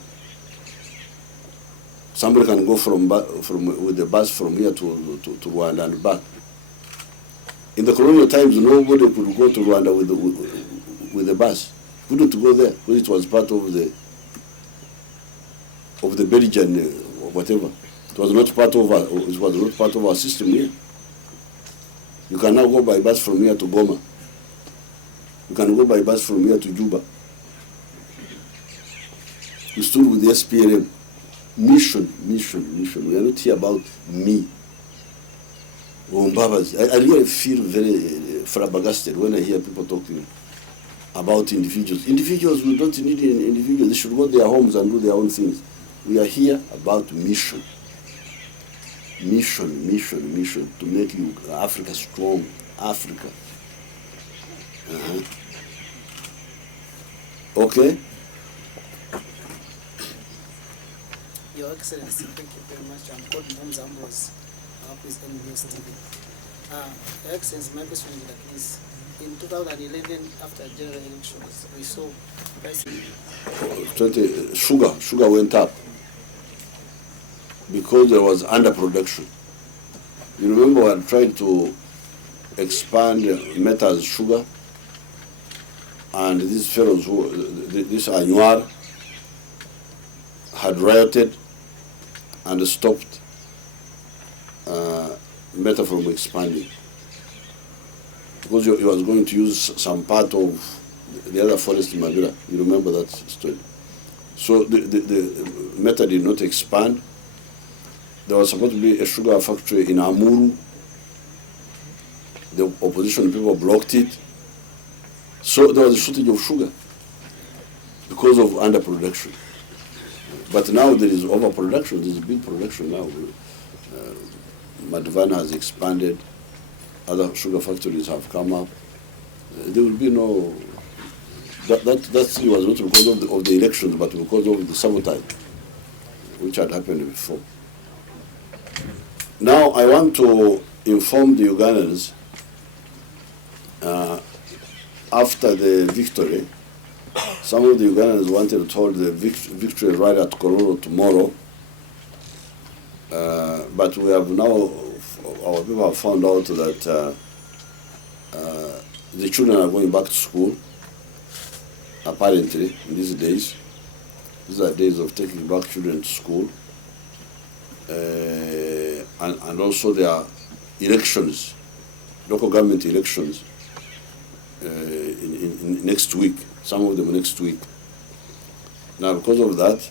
Somebody can go with the bus from here to Rwanda and back. In the colonial times, nobody could go to Rwanda with the bus. Couldn't go there because it was part of the Belgian whatever. It was not part of our system here. You can now go by bus from here to Goma. You can go by bus from here to Juba. We stood with the SPLM. Mission. We are not here about me. I really feel very flabbergasted when I hear people talking about individuals. Individuals, we don't need individuals. They should go to their homes and do their own things. We are here about mission. Mission to make Africa strong. Africa. Okay? Your Excellency, thank you very much. I'm called Mons Ambrose. I work with NBS TV. Your Excellency, my question is like this. In 2011, after general elections, we saw sugar went up because there was underproduction. You remember I tried to expand Meta's sugar, and these fellows, this Anwar, had rioted and stopped Meta from expanding because he was going to use some part of the other forest in Mabila. You remember that story. So the Meta did not expand. There was supposed to be a sugar factory in Amuru. The opposition people blocked it. So there was a shortage of sugar because of underproduction. But now there is overproduction. There is big production now. Madvan has expanded. Other sugar factories have come up. There will be no. That still was not because of the elections, but because of the sabotage, which had happened before. Now I want to inform the Ugandans. After the victory, some of the Ugandans wanted to hold the victory rally at Kiruhura tomorrow, but we have now, our people have found out that the children are going back to school, apparently, in these days. These are days of taking back children to school. And also there are elections, local government elections, in next week, some of them next week. Now, because of that,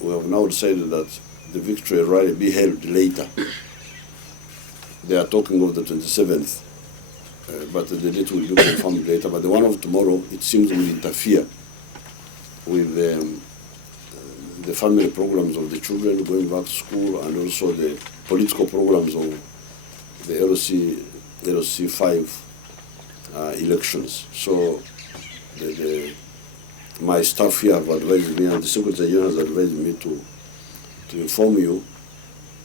we have now decided that the victory rally be held later. They are talking of the 27th, but the date will be confirmed later. But the one of tomorrow, it seems, will interfere with the family programs of the children going back to school and also the political programs of the LOC 5 elections. So my staff here have advised me, and the Secretary General has advised me to inform you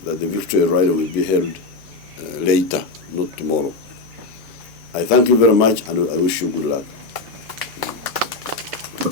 that the victory rally will be held later, not tomorrow. I thank you very much, and I wish you good luck.